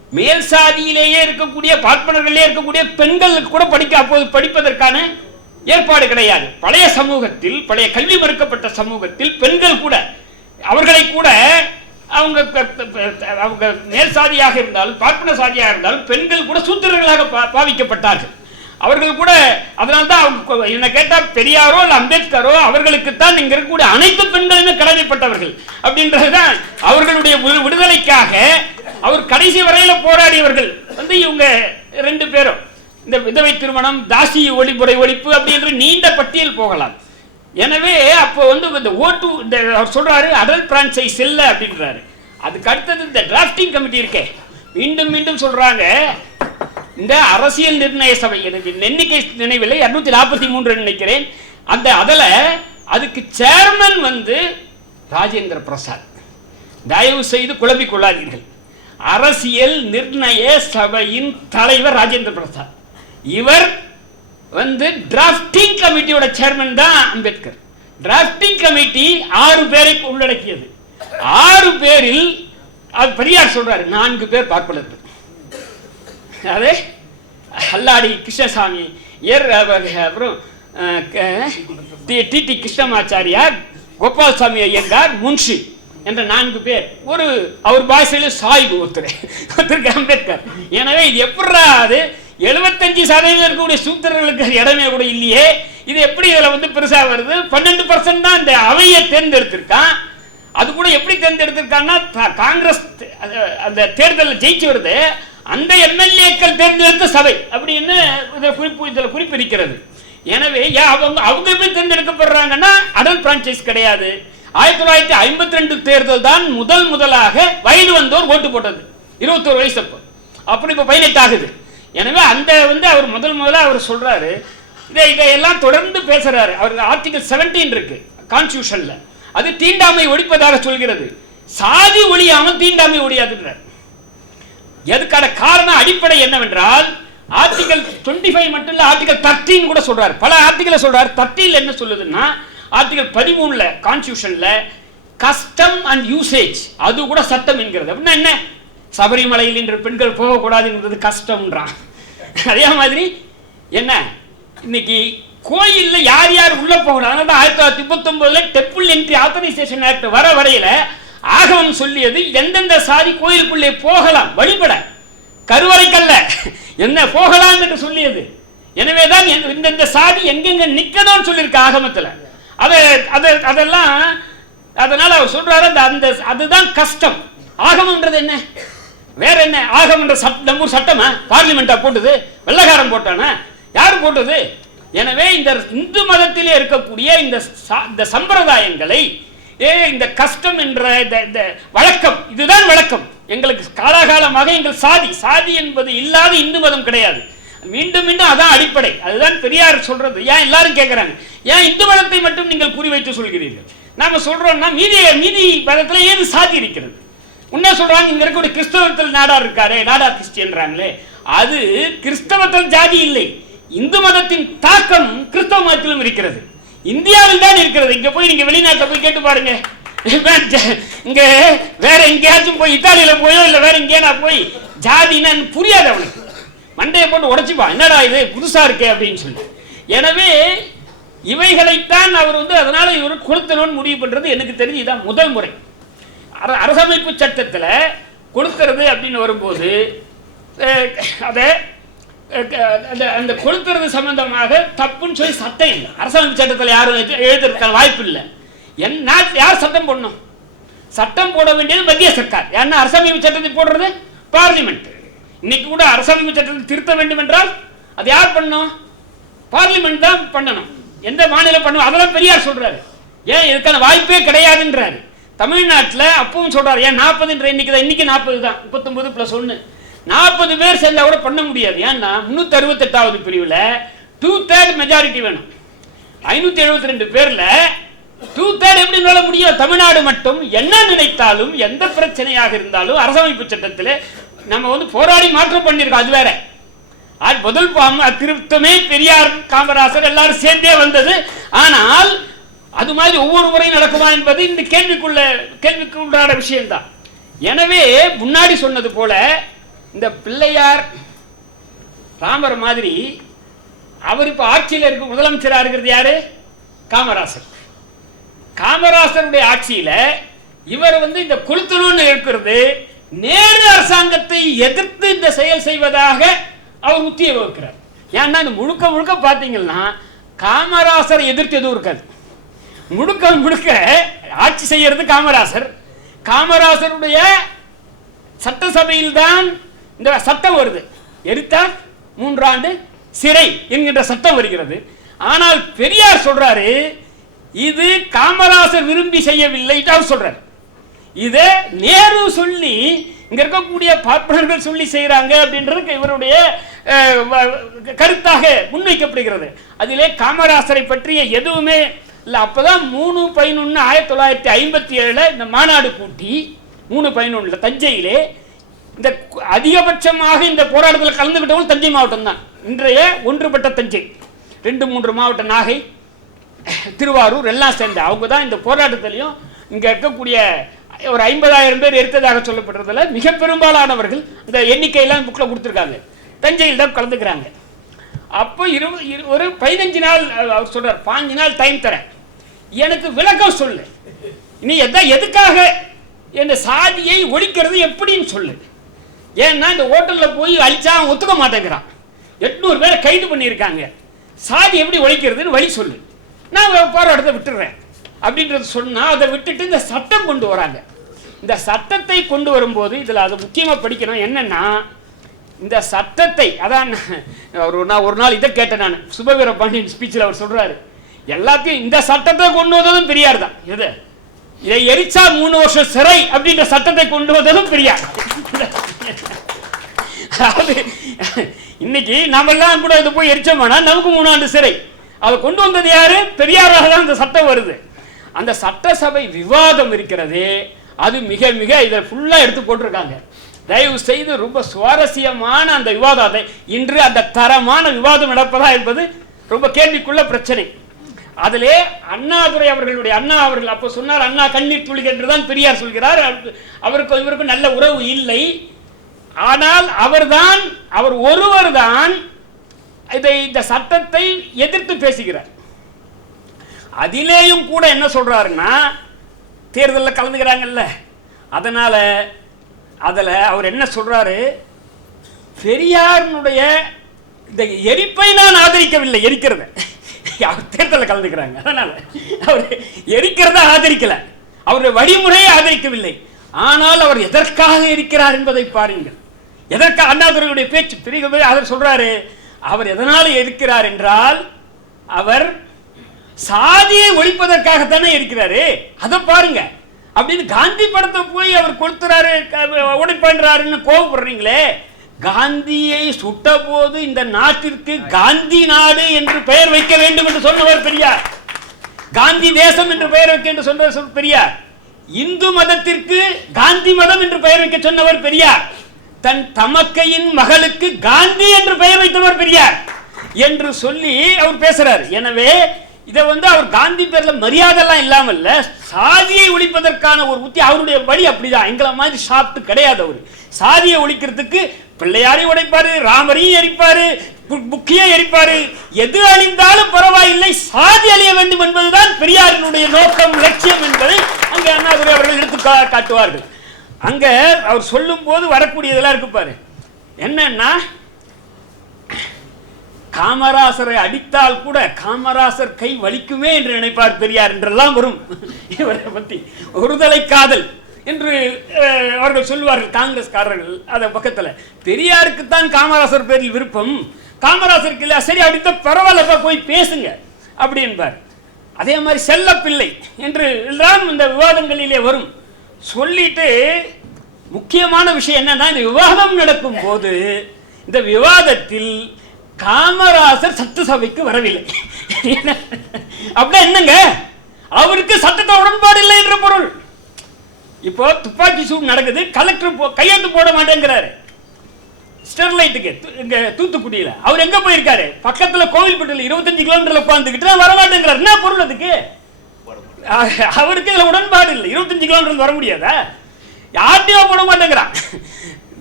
மேல் சாதியிலேயே இருக்கக்கூடிய பார்ப்பனர்களே இருக்கக்கூடிய பெண்களுக்கு கூட அப்போது படிப்பதற்கான ஏற்பாடு கிடையாது. பழைய சமூகத்தில், பழைய கல்வி மறுக்கப்பட்ட சமூகத்தில் பெண்கள் கூட, அவர்களை கூட அவங்க மேல் சாதியாக இருந்தாலும் பார்ப்பன சாதியாக இருந்தாலும் பெண்கள் கூட சூத்திரர்களாக பாவிக்கப்பட்டார்கள். அவர்கள் கூட அதனால்தான் அவங்க என்ன கேட்டால் பெரியாரோ இல்லை அம்பேத்கரோ அவர்களுக்குத்தான் இங்க இருக்கக்கூடிய அனைத்து பெண்களுமே கடமைப்பட்டவர்கள் அப்படின்றதுதான். அவர்களுடைய விடுதலைக்காக அவர் கடைசி வரையில போராடியவர்கள் இவங்க 2 பேரும். இந்த விதவை திருமணம், தாசி ஒளிமுறை ஒழிப்பு அப்படின்ற நீண்ட பட்டியல் போகலாம். எனவே அப்போ இந்த ஓட்டு அவர் சொல்றாரு அடல்ட் பிரான்சைஸ் இல்லை அப்படின்றாரு. அதுக்கு அடுத்தது இந்த டிராஃப்டிங் கமிட்டி இருக்கே, மீண்டும் மீண்டும் சொல்றாங்க இந்த அரசியல் நிர்ணய சபை, எனக்கு எண்ணிக்கை நினைவில்லை, 243 நினைக்கிறேன். அதுக்கு சேர்மன் ராஜேந்திர பிரசாத். தயவு செய்து குழப்பிக் கொள்ளாதீர்கள். அரசியல் நிர்ணய சபையின் தலைவர் ராஜேந்திர பிரசாத். இவர் டிராஃப்டிங் கமிட்டியோட சேர்மன் தான் அம்பேத்கர். டிராஃப்டிங் கமிட்டி 6 பேரை உள்ளடக்கியது. 6 பேரில் பெரியார் சொல்றாரு 4 பேர் பார்ப்பனர்கள். அதே அல்லாடி கிருஷ்ணசாமி, அப்புறம் டி கிருஷ்ணமாச்சாரியார், கோபால்சாமி ஐயங்கார், முன்ஷி என்ற 4 பேர். அவர் பாஷையில சாய்பு ஒருத்தருக்கு அம்பேத்கர். எனவே இது எப்படா அது 75% இருக்கக்கூடிய சூத்திரர்களுக்கு இடமே கூட இல்லையே, இது எப்படி இதுல பெருசா வருது? 12% தான் இந்த அவையை தேர்ந்தெடுத்திருக்கான். அது கூட எப்படி தேர்ந்தெடுத்திருக்கான்னா காங்கிரஸ் அந்த தேர்தலில் ஜெயிச்சு வருது, அந்த எம்எல்ஏக்கள் தேர்ந்தெடுத்த சபை அப்படின்னு இதில் குறிப்பிருக்கிறது. எனவே அவங்க எப்படி தேர்ந்தெடுக்கப்படுறாங்கன்னா அடல்ட் பிரான்சைஸ் கிடையாது. 1952 தேர்தல் தான் முதலாக வயது வந்தோர் ஓட்டு போட்டது. 21 வயசு அப்போ இப்போ 18 ஆகுது. எனவே அவர் முதல்ல அவர் சொல்றாரு, இதையெல்லாம் தொடர்ந்து பேசுறாரு. அவருக்கு ஆர்டிகல் 17 இருக்கு கான்ஸ்டிடியூஷன்ல, அது தீண்டாமை ஒழிப்பதாக சொல்கிறது. சாதி ஒழியாமல் தீண்டாமை ஒழியாதுன்றார். எதுக்கான காரணம் அடிப்படை என்னவென்றால் ஆர்டிகல் 25 மட்டும் இல்ல, ஆர்டிகல் 13 கூட சொல்றாரு. பல ஆர்டிகல் சொல்றாரு. 13 என்ன சொல்லுதுன்னா ஆர்டிகல் 13 கான்ஸ்டிடியூஷன்ல கஸ்டம் அண்ட் யூசேஜ் அது கூட சட்டம் என்கிறது. அப்படின்னா என்ன? சபரிமலையில் இன்று பெண்கள் போகக்கூடாது என்பது கஷ்டம்ன்றான். அதே மாதிரி என்ன இன்னைக்கு கோயில்ல யார் யார் உள்ள போகலாம். 1939 டெம்பிள் என்ட்ரி ஆத்தரைசேஷன் ஆக்ட் வர வரையில ஆகமம் சொல்லியது எந்தெந்த சாதி கோயிலுக்குள்ளே போகலாம், வழிபட, கருவறைக்கல்ல என்ன போகலாம் என்று சொல்லியது. எனவேதான் இந்த சாதி எங்கெங்க நிக்கணும்னு சொல்லியிருக்க ஆகமத்தில். அதெல்லாம் அதனால அவர் சொல்றாரு அதுதான் கஷ்டம். ஆகமன்றது என்ன? வேற என்ன? ஆகம் என்ற நம்ம சட்டமா பார்லிமெண்டா போட்டது? வெள்ளக்காரன் போட்டானா? யாரு போட்டது? எனவே இந்த இந்து மதத்திலே இருக்கக்கூடிய இந்த சம்பிரதாயங்களை, இந்த கஷ்டம் என்ற இந்த வழக்கம், இதுதான் வழக்கம். எங்களுக்கு காலாகாலமாக எங்கள் சாதி என்பது இல்லாத இந்து மதம் கிடையாது. மீண்டும் மீண்டும் அதான் அடிப்படை. அதுதான் பெரியார் சொல்றது. ஏன் எல்லாரும் கேட்கிறாங்க, ஏன் இந்து மதத்தை மட்டும் நீங்கள் குறிவைத்து சொல்கிறீர்கள்? நாம சொல்றோம்னா மீதி மதத்துல ஏது சாதி இருக்கிறது? உன்ன சொல்றாங்க இங்க இருக்கக்கூடிய கிறிஸ்தவத்தில் நாடார் இருக்காரு, நாடார் கிறிஸ்டியன்றாங்களே, அது கிறிஸ்தவத்தில் ஜாதி இல்லை. இந்து மதத்தின் தாக்கம் கிறிஸ்தவ மதத்திலும் இருக்கிறது. இந்தியாவில் தான் இருக்கிறது. இங்க போய் நீங்க வெளிநாட்டில் போய் கேட்டு பாருங்க. இங்க வேற எங்கேயாச்சும் போய் இத்தாலியில போயோ இல்ல வேற எங்கேயா போய் ஜாதினா புரியாது அவனுக்கு. மண்டையை போட்டு உடைச்சுப்பா, என்னடா இது புதுசா இருக்கே அப்படின்னு சொல்லி. எனவே இவைகளைத்தான் அவர் அதனால இவர் கொளுத்தணும்னு முடிவு பண்றது எனக்கு தெரிஞ்சு இதான் முதல் முறை. அரசமைப்பு சட்டத்தில் கொளுத்துறது அப்படின்னு வரும்போது அதை அந்த கொளுத்துறது சம்பந்தமாக தப்புன்னு சொல்லி சட்டம் இல்லை. அரசமைப்பு சட்டத்தில் யாரும் எழுதுறதுக்கான வாய்ப்பு இல்லை. யார் சட்டம் போடணும்? சட்டம் போட வேண்டியது மத்திய சர்க்கார். ஏன்னா அரசமைப்பு சட்டத்தை போடுறது பார்லிமெண்ட். இன்னைக்கு கூட அரசமைப்பு சட்டத்தை திருத்த வேண்டும் என்றால் அது யார் பண்ணணும்? பார்லிமெண்ட் தான் பண்ணணும். எந்த மாநிலம் பண்ணுவோம்? அதெல்லாம் பெரியார் சொல்றாரு. ஏன் இதுக்கான வாய்ப்பே கிடையாதுன்றாரு. தமிழ்நாட்டில் அப்பவும் சொல்றாரு, ஏன் 40 எண்ணிக்கை தான், இன்னைக்கு 40 தான், 39 + 1 40 பேர் சேர்ந்தா கூட பண்ண முடியாது. ஏன்னா 368வது பிரிவில் 2/3 மெஜாரிட்டி வேணும். 572 பேர்ல 2/3 எப்படி நுழைய முடியும்? தமிழ்நாடு மட்டும் என்ன நினைத்தாலும் எந்த பிரச்சனையாக இருந்தாலும் அரசமைப்பு சட்டத்தில் நம்ம போராடி மாற்றம் பண்ணியிருக்கோம். அது வேற. முதல் திருத்தமே பெரியார், காமராசர் எல்லாரும் சேர்ந்தே வந்தது. ஆனால் அது மாதிரி ஒவ்வொரு முறையும் நடக்குமா என்பது இந்த கேள்விக்குள்ளான விஷயம்தான். எனவே முன்னாடி சொன்னது போல இந்த பிள்ளையார் ராமர் மாதிரி அவர் இப்போ ஆட்சியில் இருக்க முதலமைச்சராக இருக்கிறது யாரு? காமராசர். காமராசருடைய ஆட்சியில் இவர் இந்த கொளுத்தணும்னு இருக்கிறது நேரு அரசாங்கத்தை எதிர்த்து இந்த செயல் செய்வதாக அவர் உத்தியை வகுக்கிறார். ஏன்னா இந்த முழுக்க முழுக்க பார்த்தீங்கன்னா காமராசரை எதிர்த்து எதுவும் இருக்காது. முழுக்க முழுக்க ஆட்சி செய்யறது காமராசர். காமராசருடைய சட்டசபையில் தான் இந்த சட்டம் வருது. எரித்தால் 3 ஆண்டு சிறை என்கின்ற சட்டம் வருகிறது. ஆனால் பெரியார் சொல்றாரு இது காமராசர் விரும்பி செய்யவில்லை சொல்றாரு. இதை நேரு சொல்லி இங்க இருக்கக்கூடிய பார்ப்பனர்கள் சொல்லி செய்யறாங்க அப்படின்றது இவருடைய கருத்தாக முன்வைக்கப்படுகிறது. அதிலே காமராசரை பற்றிய எதுவுமே இல்லை. அப்பதான் 3/11/1957 இந்த மாநாடு கூட்டி 3/11 தஞ்சையிலே இந்த அதிகபட்சமாக இந்த போராட்டத்தில் கலந்துகிட்டவங்க தஞ்சை மாவட்டம் தான். இன்றைய ஒன்றுபட்ட தஞ்சை 2-3 மாவட்டம் நாகை திருவாரூர் எல்லாம் சேர்ந்த அவங்க தான் இந்த போராட்டத்திலையும் இங்க இருக்கக்கூடிய ஒரு 50,000 பேர் எடுத்ததாக சொல்லப்படுறதுல மிக பெரும்பாலானவர்கள் இந்த எண்ணிக்கையெல்லாம் புக்கில் கொடுத்துருக்காங்க. தஞ்சையில் தான் கலந்துக்கிறாங்க. அப்போ ஒரு 15 நாள் அவர் சொல்றார் 5 நாள் டைம் தரேன், எனக்கு விளக்கம் சொல்லு, நீ எதுக்காக இந்த சாதியை ஒழிக்கிறது எப்படின்னு சொல்லு. ஏன்னா இந்த ஹோட்டலில் போய் அழிச்சா அவன் ஒத்துக்க மாட்டேங்கிறான். 800 பேரை கைது பண்ணியிருக்காங்க. சாதி எப்படி ஒழிக்கிறதுன்னு வழி சொல்லு, நான் போராட்டத்தை விட்டுடுறேன் அப்படின்றது சொன்னால் அதை விட்டுட்டு இந்த சட்டம் கொண்டு வராங்க. இந்த சட்டத்தை கொண்டு வரும்போது இதில் அதை முக்கியமாக படிக்கணும். என்னன்னா இந்த சட்டத்தை அதான் நான் ஒரு நாள் இதை கேட்டேன். நான் சுபவீர பாண்டியன் ஸ்பீச்சில் அவர் சொல்கிறாரு எல்லாத்தையும் இந்த சட்டத்தை கொண்டு வந்ததும் பெரியார் தான். எது இதை எரிச்சா 3 வருஷம் சிறை அப்படின்ற சட்டத்தை கொண்டு வந்ததும் பெரியார். அதாவது இன்னைக்கு நம்மெல்லாம் கூட இது போய் எரிச்சோம்னா நமக்கு 3 ஆண்டு சிறை. அதை கொண்டு வந்தது யாரு? பெரியாராக தான் இந்த சட்டம் வருது. அந்த சட்டசபை விவாதம் இருக்கிறது, அது மிக மிக இதை ஃபுல்லாக எடுத்து போட்டிருக்காங்க. தயவு செய்து ரொம்ப சுவாரஸ்யமான அந்த விவாதத்தை இன்று அந்த தரமான விவாதம் நடப்பதா என்பது ரொம்ப கேள்விக்குள்ள பிரச்சனை. அதிலே அண்ணாதுரை அவர்களுடைய அண்ணா அவர்கள் அப்போ சொன்னார் அண்ணா கண்ணீர் துளிகள் என்றுதான் பெரியார் சொல்கிறார். அவருக்கு இவருக்கும் நல்ல உறவு இல்லை. ஆனால் அவர் ஒருவர் தான் இந்த சட்டத்தை எதிர்த்து பேசுகிறார். அதிலேயும் கூட என்ன சொல்றாருன்னா தேர்தலில் கலந்துக்கிறாங்கல்ல, அதனால அதில் அவர் என்ன சொல்றாரு, பெரியாருடைய இந்த எரிப்பை நான் ஆதரிக்கவில்லை, எரிக்கிறத அவர் தேர்தலில் கலந்துக்கிறாங்க. அதனால அவர் எரிக்கிறத ஆதரிக்கல, அவருடைய வழிமுறையை ஆதரிக்கவில்லை. ஆனால் அவர் எதற்காக இருக்கிறார் என்பதை பாருங்கள். எதற்காக அண்ணாதுரையுடைய பேச்சு பெரிய அவர் சொல்றாரு, அவர் எதனால் இருக்கிறார் என்றால் அவர் சாதியை ஒழிப்பதற்காகத்தானே இருக்கிறாரு, அதை பாருங்க அப்படின்னு காந்தி படத்தை போய் அவர் கொளுத்துறாரு உடைப்பான்றாருன்னு கோபப்படுறீங்களே. காந்தியை சுட்ட போது இந்த நாட்டிற்கு காந்தி நாடு என்று பெயர் வைக்க வேண்டும் என்று சொன்னவர் பெரியார். காந்தி தேசம் என்று பெயர் வைக்க என்று சொன்னவர் பெரியார். இந்து மதத்திற்கு காந்தி மதம் என்று பெயர் வைக்க சொன்னவர் பெரியார். தன் தமக்கையின் மகளுக்கு காந்தி என்று பெயர் வைத்தவர் பெரியார் என்று சொல்லி அவர் பேசுறார். எனவே இதை அவர் காந்தி பேர்ல மரியாதை எல்லாம் இல்லாமல் சாதியை ஒழிப்பதற்கான ஒரு உத்தி அவருடைய வழி அப்படிதான். எங்களை மாதிரி சாப்பிட்டு கிடையாது. அவர் சாதியை ஒழிக்கிறதுக்கு பிள்ளையாரையும் உடைப்பாரு, ராமரையும் எரிப்பாரு, புக்கியை எரிப்பாரு, எது அழிந்தாலும் பரவாயில்லை, சாதி அழிய வேண்டும் என்பதுதான் பெரியாரினுடைய நோக்கம், லட்சியம் என்பதை அங்கே அண்ணாதுரை அவர்கள் எடுத்து காட்டுவார்கள். அங்க அவர் சொல்லும் போது வரக்கூடியதெல்லாம் இருக்கு பாரு. என்னன்னா காமராசரை அடித்தால் கூட காமராசர் கை வலிக்குமே என்று நினைப்பார் பெரியார் என்றெல்லாம் வரும். இவரை பற்றி ஒருதலை காதல் என்று அவர்கள் சொல்லுவார்கள் காங்கிரஸ்காரர்கள். அதை பக்கத்தில் பெரியாருக்குத்தான் காமராசர் பேரில் விருப்பம், காமராசருக்கு இல்லை, சரி அடித்த பரவாயில்லப்பா போய் பேசுங்க அப்படி என்பார். அதே மாதிரி செல்லப்பிள்ளை என்று எல்லாம் இந்த விவாதங்களிலே வரும். சொல்லிட்டு முக்கியமான விஷயம் என்னன்னா இந்த விவாதம் நடக்கும் போது இந்த விவாதத்தில் காமராசர் சட்டசபைக்கு வரவில்லை. அப்படின்னா என்னங்க, அவருக்கு சட்டத்தை உடன்பாடு இல்லை என்ற பொருள். இப்போ துப்பாக்கி சூடு நடக்குது, கலெக்டர் கையெழுத்து போட மாட்டேங்கிறாரு ஸ்டெர்லைட்டுக்கு இங்க தூத்துக்குடியில. அவர் எங்க போயிருக்காரு? பக்கத்துல கோவில்பட்டியில் 25 கிலோமீட்டர்ல உட்கார்ந்துக்கிட்டு வர மாட்டேங்கிறார். என்ன பொருள் அதுக்கு? அவருக்கு இதுல உடன்பாடு இல்லை. 25 கிலோமீட்டர் வர முடியாதா? யார்ட்டையோ போட மாட்டேங்கிறான்.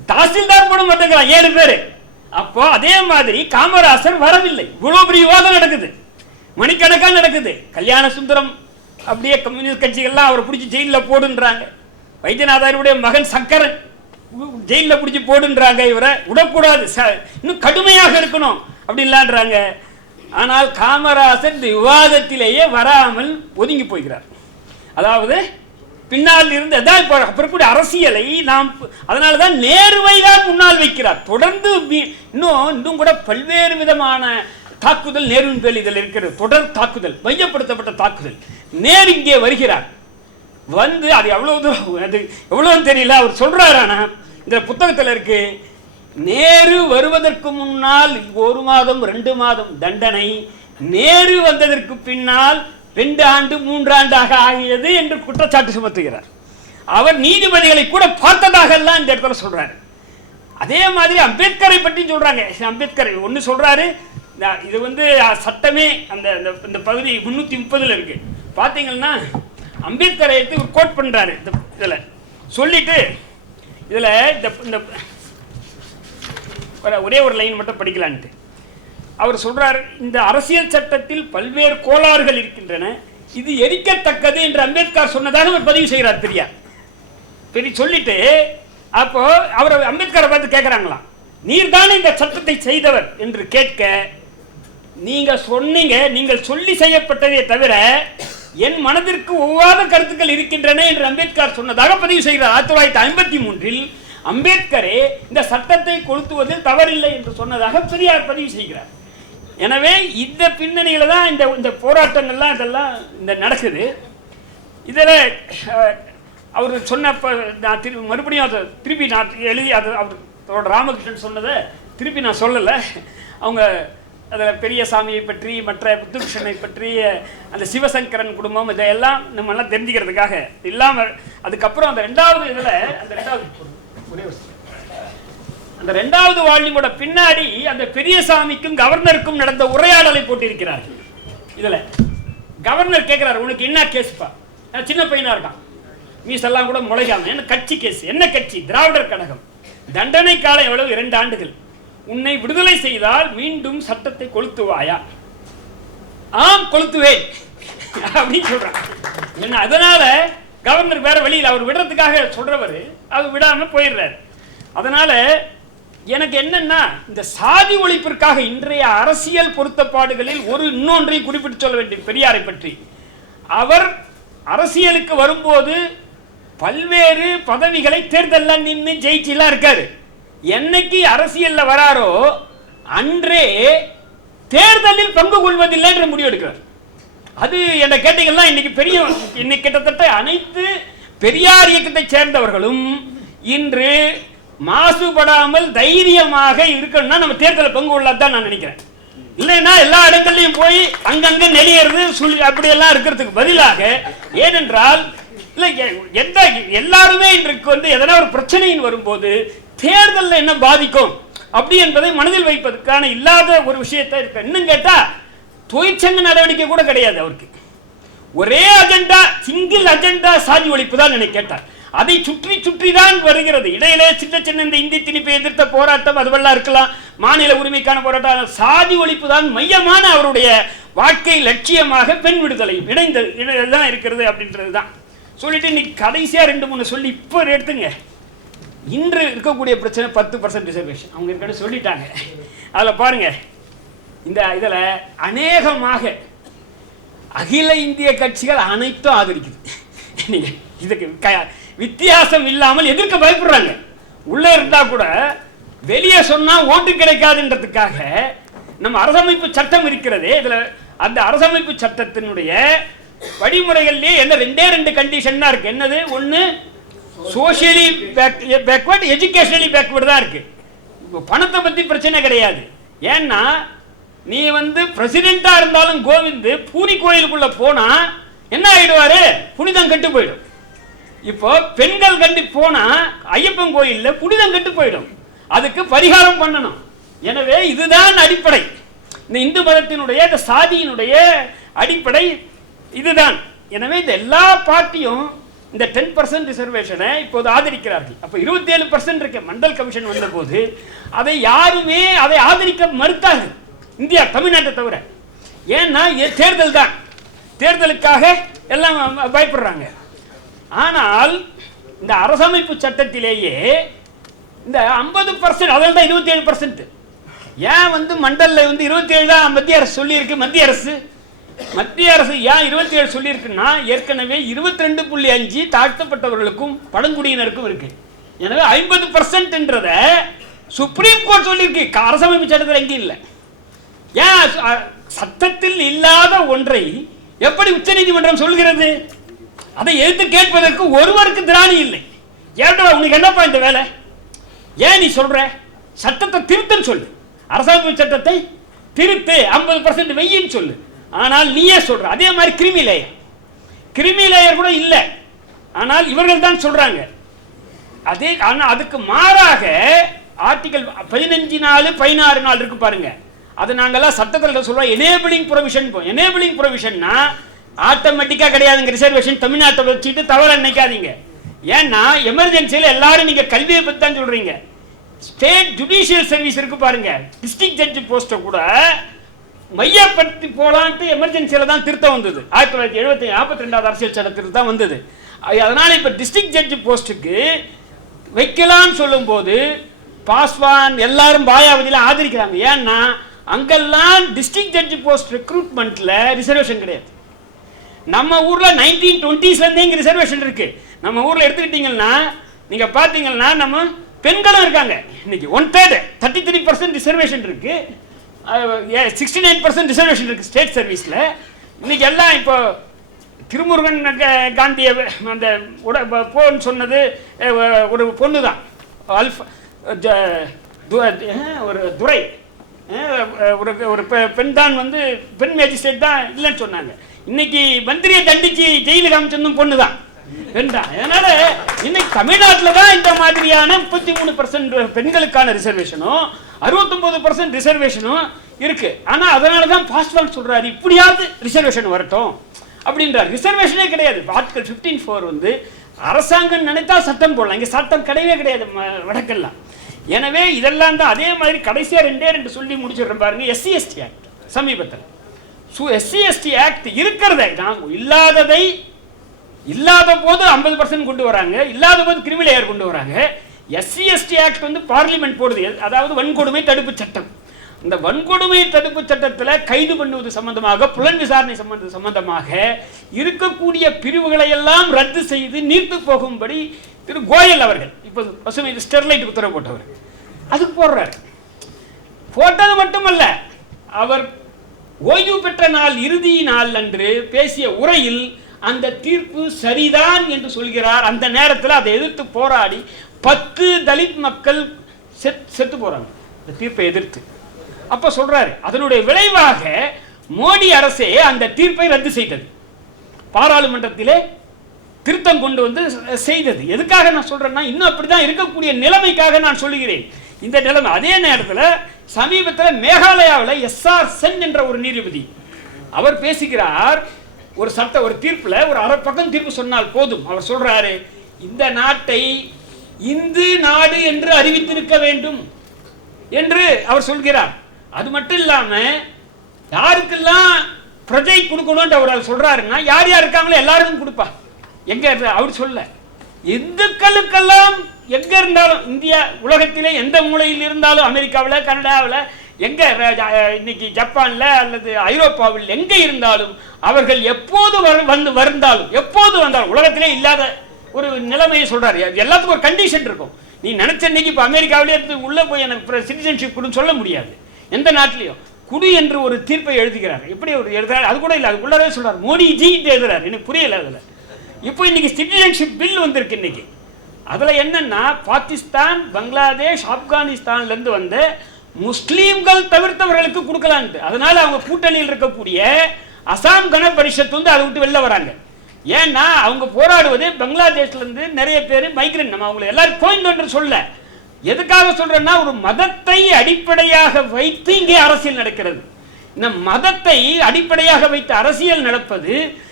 தாசில்தார் போட மாட்டேங்கிறான் 7 பேர். அப்போ அதே மாதிரி காமராசர் வரவில்லை. இவ்வளவு பெரிய விவாதம் நடக்குது, மணிக்கணக்காக நடக்குது. கல்யாண சுந்தரம் அப்படியே கம்யூனிஸ்ட் கட்சிகள்லாம் அவரை பிடிச்சி ஜெயிலில் போடுன்றாங்க. வைத்தியநாதருடைய மகன் சங்கரன் ஜெயிலில் பிடிச்சி போடுன்றாங்க. இவரை விடக்கூடாது, இன்னும் கடுமையாக இருக்கணும் அப்படின்லான்றாங்க. ஆனால் காமராசர் இந்த விவாதத்திலேயே வராமல் ஒதுங்கி போகிறார். அதாவது பின்னால் இருந்து அப்புறம் அரசியலை நாம் அதனால தான் நேருவை தான் முன்னால் வைக்கிறார். தொடர்ந்து இன்னும் கூட பல்வேறு விதமான தாக்குதல் நேருவின் பேரில் இதில் இருக்கிறது. தொடர் தாக்குதல், மையப்படுத்தப்பட்ட தாக்குதல். நேரு இங்கே வருகிறார். வந்து அது எவ்வளவு தூரம், அது எவ்வளவு தெரியல. அவர் சொல்றாரு, ஆனா இந்த புத்தகத்தில் இருக்கு, நேரு வருவதற்கு முன்னால் 1 மாதம் 2 மாதம் தண்டனை, நேரு வந்ததற்கு பின்னால் 2 ஆண்டு 3 ஆண்டாக ஆகியது என்று குற்றச்சாட்டு சுமத்துகிறார். அவர் நீதிபதிகளை கூட பார்த்ததாக எல்லாம் இந்த இடத்துல சொல்றாரு. அதே மாதிரி அம்பேத்கரை பற்றி சொல்றாங்க. அம்பேத்கர் ஒன்று சொல்றாரு, இது வந்து சட்டமே அந்த பகுதி 330 இருக்கு. பார்த்தீங்கன்னா அம்பேத்கரை எடுத்து கோட் பண்றாரு. இதில் சொல்லிட்டு இதில் இந்த ஒரே ஒரு லைன் மட்டும் படிக்கலான்ட்டு அவர் சொல்றார், இந்த அரசியல் சட்டத்தில் பல்வேறு கோளாறுகள் இருக்கின்றன, இது எரிக்கத்தக்கது என்று அம்பேத்கர் சொன்னதாக அவர் பதிவு செய்கிறார். பெரிய சொல்லிட்டு அப்போ அவர் அம்பேத்கரை பார்த்து கேட்கிறாங்களாம், நீர் தானே இந்த சட்டத்தை செய்தவர் என்று கேட்க, நீங்க சொன்னீங்க, நீங்கள் சொல்லி செய்யப்பட்டதே தவிர என் மனதிற்கு ஒவ்வாத கருத்துக்கள் இருக்கின்றன என்று அம்பேத்கர் சொன்னதாக பதிவு செய்கிறார். 1953 அம்பேத்கரே இந்த சட்டத்தை கொளுத்துவதில் தவறில்லை என்று சொன்னதாக பெரியார் பதிவு செய்கிறார். எனவே இந்த பின்னணியில தான் இந்த போராட்டங்கள்லாம் இதெல்லாம் நடக்குது. இதில் அவர் சொன்னப்ப நான் மறுபடியும் அதை திருப்பி நான் எழுதி அவரோட ராமகிருஷ்ணன் சொன்னதை திருப்பி நான் சொல்லலை. அவங்க அதில் பெரியசாமியை பற்றி, மற்ற புத்துகிருஷ்ணனை பற்றி, அந்த சிவசங்கரன் குடும்பம், இதையெல்லாம் நம்மெல்லாம் தெரிஞ்சுக்கிறதுக்காக இல்லாமல் அதுக்கப்புறம் அந்த 2வது இதில் அந்த 2வது வால்யூமோட பின்னாடி அந்த பெரியசாமிக்கும் கவர்னருக்கும் நடந்த உரையாடலை போட்டிருக்கிறார்கள். இதில் கவர்னர் கேட்கிறார், உனக்கு என்ன கேஸ்பா? சின்ன பையனா இருக்கான், மீசெல்லாம் கூட முளைக்காம, என்ன கட்சி கேஸ்? என்ன கட்சி? திராவிடர் கழகம். தண்டனை காலம் எவ்வளவு? 2 ஆண்டுகள். உன்னை விடுதலை செய்தால் மீண்டும் சட்டத்தை கொளுத்துவாயா? ஆம், கொளுத்துவேன் அப்படின்னு சொல்றான். என்ன அதனால கவர்னர் வேற வழியில் அவர் விடுறதுக்காக சொல்றவர் அவர் விடாம போயிடுறாரு. அதனால எனக்கு என்னன்னா, இந்த சாதி ஒழிப்பிற்காக இன்றைய அரசியல் பொருத்தப்பாடுகளில் இன்னொன்றையும் குறிப்பிட்டு சொல்ல வேண்டும் பெரியாரை பற்றி. அவர் அரசியலுக்கு வரும்போது பல்வேறு பதவிகளை தேர்தலில் நின்று ஜெயிச்சுலாம் இருக்காரு. என்னைக்கு அரசியல்ல வராரோ அன்றே தேர்தலில் பங்கு கொள்வதில்லை என்று முடிவெடுக்கிறார். அது என்ன கேட்டீங்கன்னா, இன்னைக்கு கிட்டத்தட்ட அனைத்து பெரியார் இயக்கத்தை சேர்ந்தவர்களும் இன்று மாசுபடாமல் தைரியமாக இருக்கணும்னா நம்ம தேர்தலில் பங்கு கொள்ளத்தான் நான் நினைக்கிறேன். இல்லைன்னா எல்லா இடங்கள்லையும் போய் அங்கங்க நெளியறது அப்படியெல்லாம் இருக்கிறதுக்கு பதிலாக, ஏனென்றால் இல்லை எல்லாருமே இன்றைக்கு எதனா ஒரு பிரச்சனையின் வரும்போது தேர்தலில் என்ன பாதிக்கும் அப்படி என்பதை மனதில் வைப்பதற்கான இல்லாத ஒரு விஷயத்தை இருக்கு. இன்னும் கேட்டா தொழிற்சங்க நடவடிக்கை கூட கிடையாது அவருக்கு. ஒரே அஜெண்டா, சிங்கிள் அஜெண்டா சாதி ஒழிப்பு தான் என்னை கேட்டார். அதை சுற்றி சுற்றி தான் வருகிறது. இடையிலே சின்ன சின்ன இந்த இந்தி திணிப்பை எதிர்த்த போராட்டம் அதுவெல்லாம் இருக்கலாம், மாநில உரிமைக்கான போராட்டம். சாதி ஒழிப்பு தான் மையமான அவருடைய வாழ்க்கை லட்சியமாக பெண் விடுதலை இணைந்ததான் இருக்கிறது அப்படின்றது தான் சொல்லிட்டு இன்னைக்கு கடைசியா 2-3 சொல்லி இப்போ எடுத்துங்க. இன்று இருக்கக்கூடிய பிரச்சனை 10% ரிசர்வேஷன் அவங்க இருக்கன்னு சொல்லிட்டாங்க. அதில் பாருங்க, இந்த இதில் அநேகமாக அகில இந்திய கட்சிகள் அனைத்தும் ஆதரிக்குது. இதுக்கு வித்தியாசம் இல்லாமல் எதிர்க்க பயப்படுறாங்க. உள்ளே இருந்தா கூட வெளியே சொன்னா ஓட்டு கிடைக்காதுன்றதுக்காக நம்ம அரசமைப்பு சட்டம் இருக்கிறது. இதுல அந்த அரசமைப்பு சட்டத்தினுடைய வழிமுறைகள்லயே என்ன 2 கண்டிஷன் தான் இருக்கு. என்னது? ஒன்று சோசியலி பேக்வர்ட், எஜுகேஷனலி பேக்வர்டு தான் இருக்கு. பணத்தை பத்தி பிரச்சனை கிடையாது. ஏன்னா நீ பிரசிடென்டா இருந்தாலும் கோவிந்த் பூரி கோயிலுக்குள்ள போனா என்ன ஆயிடுவாரு? புனிதம் கெட்டு போயிடும். இப்போ பெண்கள் கண்டி போனா ஐயப்பன் கோயில்ல புனிதம் கெட்டு போயிடும். அதுக்கு பரிகாரம் பண்ணணும். எனவே இதுதான் அடிப்படை. இந்த இந்து மதத்தினுடைய இந்த சாதியினுடைய அடிப்படை இதுதான். எனவே இந்த எல்லா பார்ட்டியும் இந்த 10% ரிசர்வேஷனை இப்போது ஆதரிக்கிறார்கள். அப்போ 27% இருக்க மண்டல் கமிஷன் வந்த போது அதை யாருமே அதை ஆதரிக்க மறுத்தார்கள், இந்தியா தமிழ்நாட்டை தவிர. ஏன்னா தேர்தல் தான், தேர்தலுக்காக எல்லாம் பயப்படுறாங்க. ஆனால் இந்த அரசமைப்பு சட்டத்திலேயே இந்த 50%, அதில் தான் 27%. ஏன் மண்டலில் 27 தான் மத்திய அரசு சொல்லியிருக்கு. மத்திய அரசு ஏன் 27 சொல்லியிருக்குன்னா, ஏற்கனவே 22.5 தாழ்த்தப்பட்டவர்களுக்கும் பழங்குடியினருக்கும் இருக்கு. எனவே 50%ன்றத சுப்ரீம் கோர்ட் சொல்லியிருக்கு, அரசமைப்பு சட்டத்தில் எங்கேயும் இல்லை. ஏன் சட்டத்தில் இல்லாத ஒன்றை எப்படி உச்ச நீதிமன்றம் சொல்கிறது? அதை எதிர்த்து கேட்பதற்கு ஒருவருக்கு திராணி இல்லை. ஏன்டா உனக்கு என்னப்பா இந்த வேலை? ஏன் நீ சொல்ற? சட்டத்தை திருத்தன்னு சொல்லு, அரசமைப்பு சட்டத்தை திருத்து, 50% வெய்யின்னு சொல்லு. ஆனால் நீயே சொல்ற. அதே மாதிரி கிரிமி லேயர் கூட இல்லை, ஆனால் இவர்கள் தான் சொல்றாங்க. அதே ஆனால் அதுக்கு மாறாக ஆர்டிகல் 15 16 நாள் இருக்கு பாருங்க. அது நாங்கெல்லாம் சட்டத்தில் சொல்றோம் எனேபிளிங் ப்ரொவிஷன். எனேபிளிங் ப்ரொவிஷன்னா ஆட்டோமேட்டிக்காக கிடையாதுங்க. ரிசர்வேஷன் தமிழ்நாட்டை வச்சுட்டு தவற நினைக்காதீங்க. ஏன்னா எமர்ஜென்சியில் எல்லாரும் நீங்க கல்வியை பற்றி தான் சொல்றீங்க. ஸ்டேட் ஜுடிஷியல் சர்வீஸ் இருக்கு பாருங்க, டிஸ்ட்ரிக்ட் ஜட்ஜ் போஸ்ட்டை கூட மையப்படுத்தி போலான்ட்டு எமர்ஜென்சியில் தான் திருத்தம் வந்தது. 1972 42வது அரசியல் சட்ட திருத்தம் தான் வந்தது. அதனால இப்போ டிஸ்ட்ரிக்ட் ஜட்ஜ் போஸ்ட்டுக்கு வைக்கலான்னு சொல்லும் போது பாஸ்வான் எல்லாரும் பாயாவதியில் ஆதரிக்கிறாங்க. ஏன்னா அங்கெல்லாம் டிஸ்ட்ரிக்ட் ஜட்ஜ் போஸ்ட் ரெக்ரூட்மெண்ட்ல ரிசர்வேஷன் கிடையாது. நம்ம ஊர்ல 1920s இங்க ரிசர்வேஷன் இருக்கு. நம்ம ஊர்ல எடுத்துக்கிட்டீங்கன்னா நீங்க பாத்தீங்கன்னா நம்ம பெண்களும் இருக்காங்க. இன்னைக்கு 1/3 33% ரிசர்வேஷன் இருக்கு, 69% ரிசர்வேஷன் இருக்கு ஸ்டேட் சர்வீஸ்ல. இன்னைக்கு எல்லாம் இப்போ திருமுருகன் காந்திய அந்த போன்னு சொன்னது ஒரு பொண்ணு தான், ஒரு துரை, ஒரு பெண் தான் பெண் மேஜிஸ்ட்ரேட் தான் இல்லைன்னு சொன்னாங்க. இன்னைக்கு மந்திரியை தண்டிச்சு ஜெயிலுக்கு அமைச்சதும் பொண்ணு தான், பெண் தான். அதனால இன்னைக்கு தமிழ்நாட்டில் தான் இந்த மாதிரியான 33% பெண்களுக்கான ரிசர்வேஷனும் 69% ரிசர்வேஷனும் இருக்கு. ஆனா அதனால தான் பாஸ்வான் சொல்றாரு இப்படியாவது ரிசர்வேஷன் வரட்டும் அப்படின்றார். ரிசர்வேஷனே கிடையாது. ஆர்டிகல் 15(4) அரசாங்கம் நினைத்தா சட்டம் போடலாம், இங்க சட்டம் கிடையவே கிடையாது வடக்கெல்லாம். எனவே இதெல்லாம் தான். அதே மாதிரி கடைசியா 2 சொல்லி முடிச்சிடுறேன் பாருங்க. SC/ST ஆக்ட் சமீபத்தில் SC/ST ஆக்ட் இருக்கிறத இல்லாததை இல்லாத போது 50% கொண்டு வராங்க, இல்லாத போது கிரிமினல் லேயர் கொண்டு வராங்க. SC/ST ஆக்ட் பார்லிமெண்ட் போடுது, அதாவது வன்கொடுமை தடுப்பு சட்டம். இந்த வன்கொடுமை தடுப்பு சட்டத்தில் கைது பண்ணுவது சம்பந்தமாக, புலன் விசாரணை சம்பந்தமாக இருக்கக்கூடிய பிரிவுகளை எல்லாம் ரத்து செய்து நீர்த்து போகும்படி திரு கோயல் அவர்கள் இப்போ பசுமை ஸ்டெர்லைட் உத்தரவு போட்டவர் அதுக்கு போடுறாரு. போட்டது மட்டுமல்ல, அவர் ஓய்வு பெற்ற நாள் இறுதி நாள் அன்று பேசிய உரையில் அந்த தீர்ப்பு சரிதான் என்று சொல்கிறார். அந்த நேரத்தில் அதை எதிர்த்து போராடி 10 தலித் மக்கள் செத்து போறாங்க இந்த தீர்ப்பை எதிர்த்து. அப்ப சொல்றாரு அதனுடைய விளைவாக மோடி அரசே அந்த தீர்ப்பை ரத்து செய்தது, பாராளுமன்றத்திலே திருத்தம் கொண்டு வந்து செய்தது. எதுக்காக நான் சொல்றேன்னா, இன்னும் அப்படிதான் இருக்கக்கூடிய நிலைமைக்காக நான் சொல்லுகிறேன். இந்த நிலைமை. அதே நேரத்தில் சமீபத்தில் மேகாலயாவில் SR சென் என்ற ஒரு நீதிபதி அவர் பேசுகிறார். ஒரு தீர்ப்பில் ஒரு அரை பக்கம் தீர்ப்பு சொன்னால் போதும். அவர் சொல்றாரு இந்த நாட்டை இந்து நாடு என்று அறிவித்திருக்க வேண்டும் என்று அவர் சொல்கிறார். அது மட்டும் இல்லாம யாருக்கெல்லாம் பிரஜை கொடுக்கணும் அவர் சொல்றாருன்னா, யார் யார் இருக்காங்களோ எல்லாருக்கும் கொடுப்பா. எங்க அவர் சொல்ல, இந்துக்களுக்கெல்லாம் எங்க இருந்தாலும், இந்தியா உலகத்திலே எந்த மூலையில் இருந்தாலும், அமெரிக்காவில் கனடாவில் எங்க இன்னைக்கு ஜப்பான்ல அல்லது ஐரோப்பாவில் எங்க இருந்தாலும் அவர்கள் எப்போது வந்தாலும் எப்போது வந்தாலும் உலகத்திலே இல்லாத ஒரு நிலைமையை சொல்றாரு. எல்லாத்துக்கும் ஒரு கண்டிஷன் இருக்கும். நீ நினைச்ச இன்னைக்கு இப்போ அமெரிக்காவிலே இருந்து உள்ள போய் எனக்கு சிட்டிசன்ஷிப் கொடுன்னு சொல்ல முடியாது. எந்த நாட்டிலையும் குடி என்று ஒரு தீர்ப்பை எழுதுகிறார். எப்படி ஒரு எழுதுறாரு அது கூட இல்லை, அதுக்குள்ளவே சொல்றாரு மோடிஜி எழுதுறாரு. எனக்கு புரியல அதுல. இப்போ இன்னைக்கு சிட்டிசன்ஷிப் பில் வந்திருக்கு இன்னைக்கு. அதுல என்னன்னா, பாகிஸ்தான், பங்களாதேஷ், ஆப்கானிஸ்தான்ல இருந்து வந்த முஸ்லீம்கள் தவிர்த்தவர்களுக்கு கொடுக்கலாம். அதனால அவங்க கூட்டணியில் இருக்கக்கூடிய அசாம் கன பரிஷத் அதை விட்டு வெளில வராங்க. ஏன்னா அவங்க போராடுவது பங்களாதேஷ்ல இருந்து நிறைய பேர் மைக்ரேட். நம்ம அவங்களை எல்லாரும் போயிட்டு என்று சொல்ல, எதுக்காக சொல்றேன்னா, ஒரு மதத்தை அடிப்படையாக வைத்து இங்கே அரசியல் நடக்கிறது. இந்த மதத்தை அடிப்படையாக வைத்து அரசியல் நடப்பது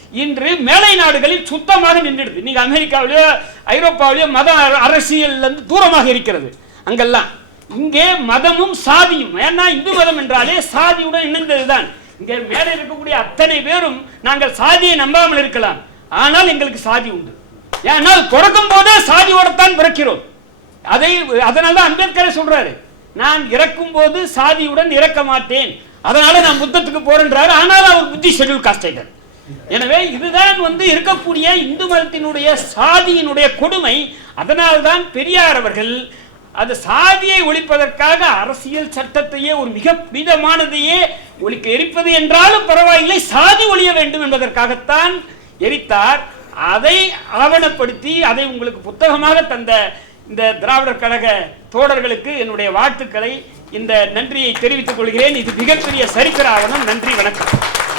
இன்று மேலை நாடுகளில் சுத்தமாக நின்றுடுது. நீங்க அமெரிக்காவிலேயோ ஐரோப்பாவிலேயோ மத அரசியல் தூரமாக இருக்கிறது அங்கெல்லாம். இங்கே மதமும் சாதியும், ஏன்னா இந்து மதம் என்றாலே சாதியுடன் இணைந்ததுதான். இங்கே மேலே இருக்கக்கூடிய அத்தனை பேரும் நாங்கள் சாதியை நம்பாமல் இருக்கலாம், ஆனால் எங்களுக்கு சாதி உண்டு. ஏன்னால் பிறக்கும் போதே சாதியோடத்தான் பிறக்கிறோம். அதனால அம்பேத்கரை சொல்றாரு, நான் இறக்கும் போது சாதியுடன் இறக்க மாட்டேன், அதனால நான் புத்தத்துக்கு போறேன்றாரு. ஆனால் அவர் புத்தி ஷெட்யூல் காஸ்டேட்டர். எனவே இதுதான் இருக்கக்கூடிய இந்து மதத்தினுடைய சாதியினுடைய கொடுமை. அதனால்தான் பெரியார் அவர்கள் அது சாதியை ஒழிப்பதற்காக அரசியல் சட்டத்தையே ஒரு மிக புனிதமானதையே ஒழிக்க எரிப்பது என்றாலும் பரவாயில்லை, சாதி ஒழிய வேண்டும் என்பதற்காகத்தான் எரித்தார். அதை ஆவணப்படுத்தி அதை உங்களுக்கு புத்தகமாக தந்த இந்த திராவிடர் கழக தோழர்களுக்கு என்னுடைய வாழ்த்துக்களை, இந்த நன்றியை தெரிவித்துக் கொள்கிறேன். இது மிகப்பெரிய சரித்திர ஆவணம். நன்றி, வணக்கம்.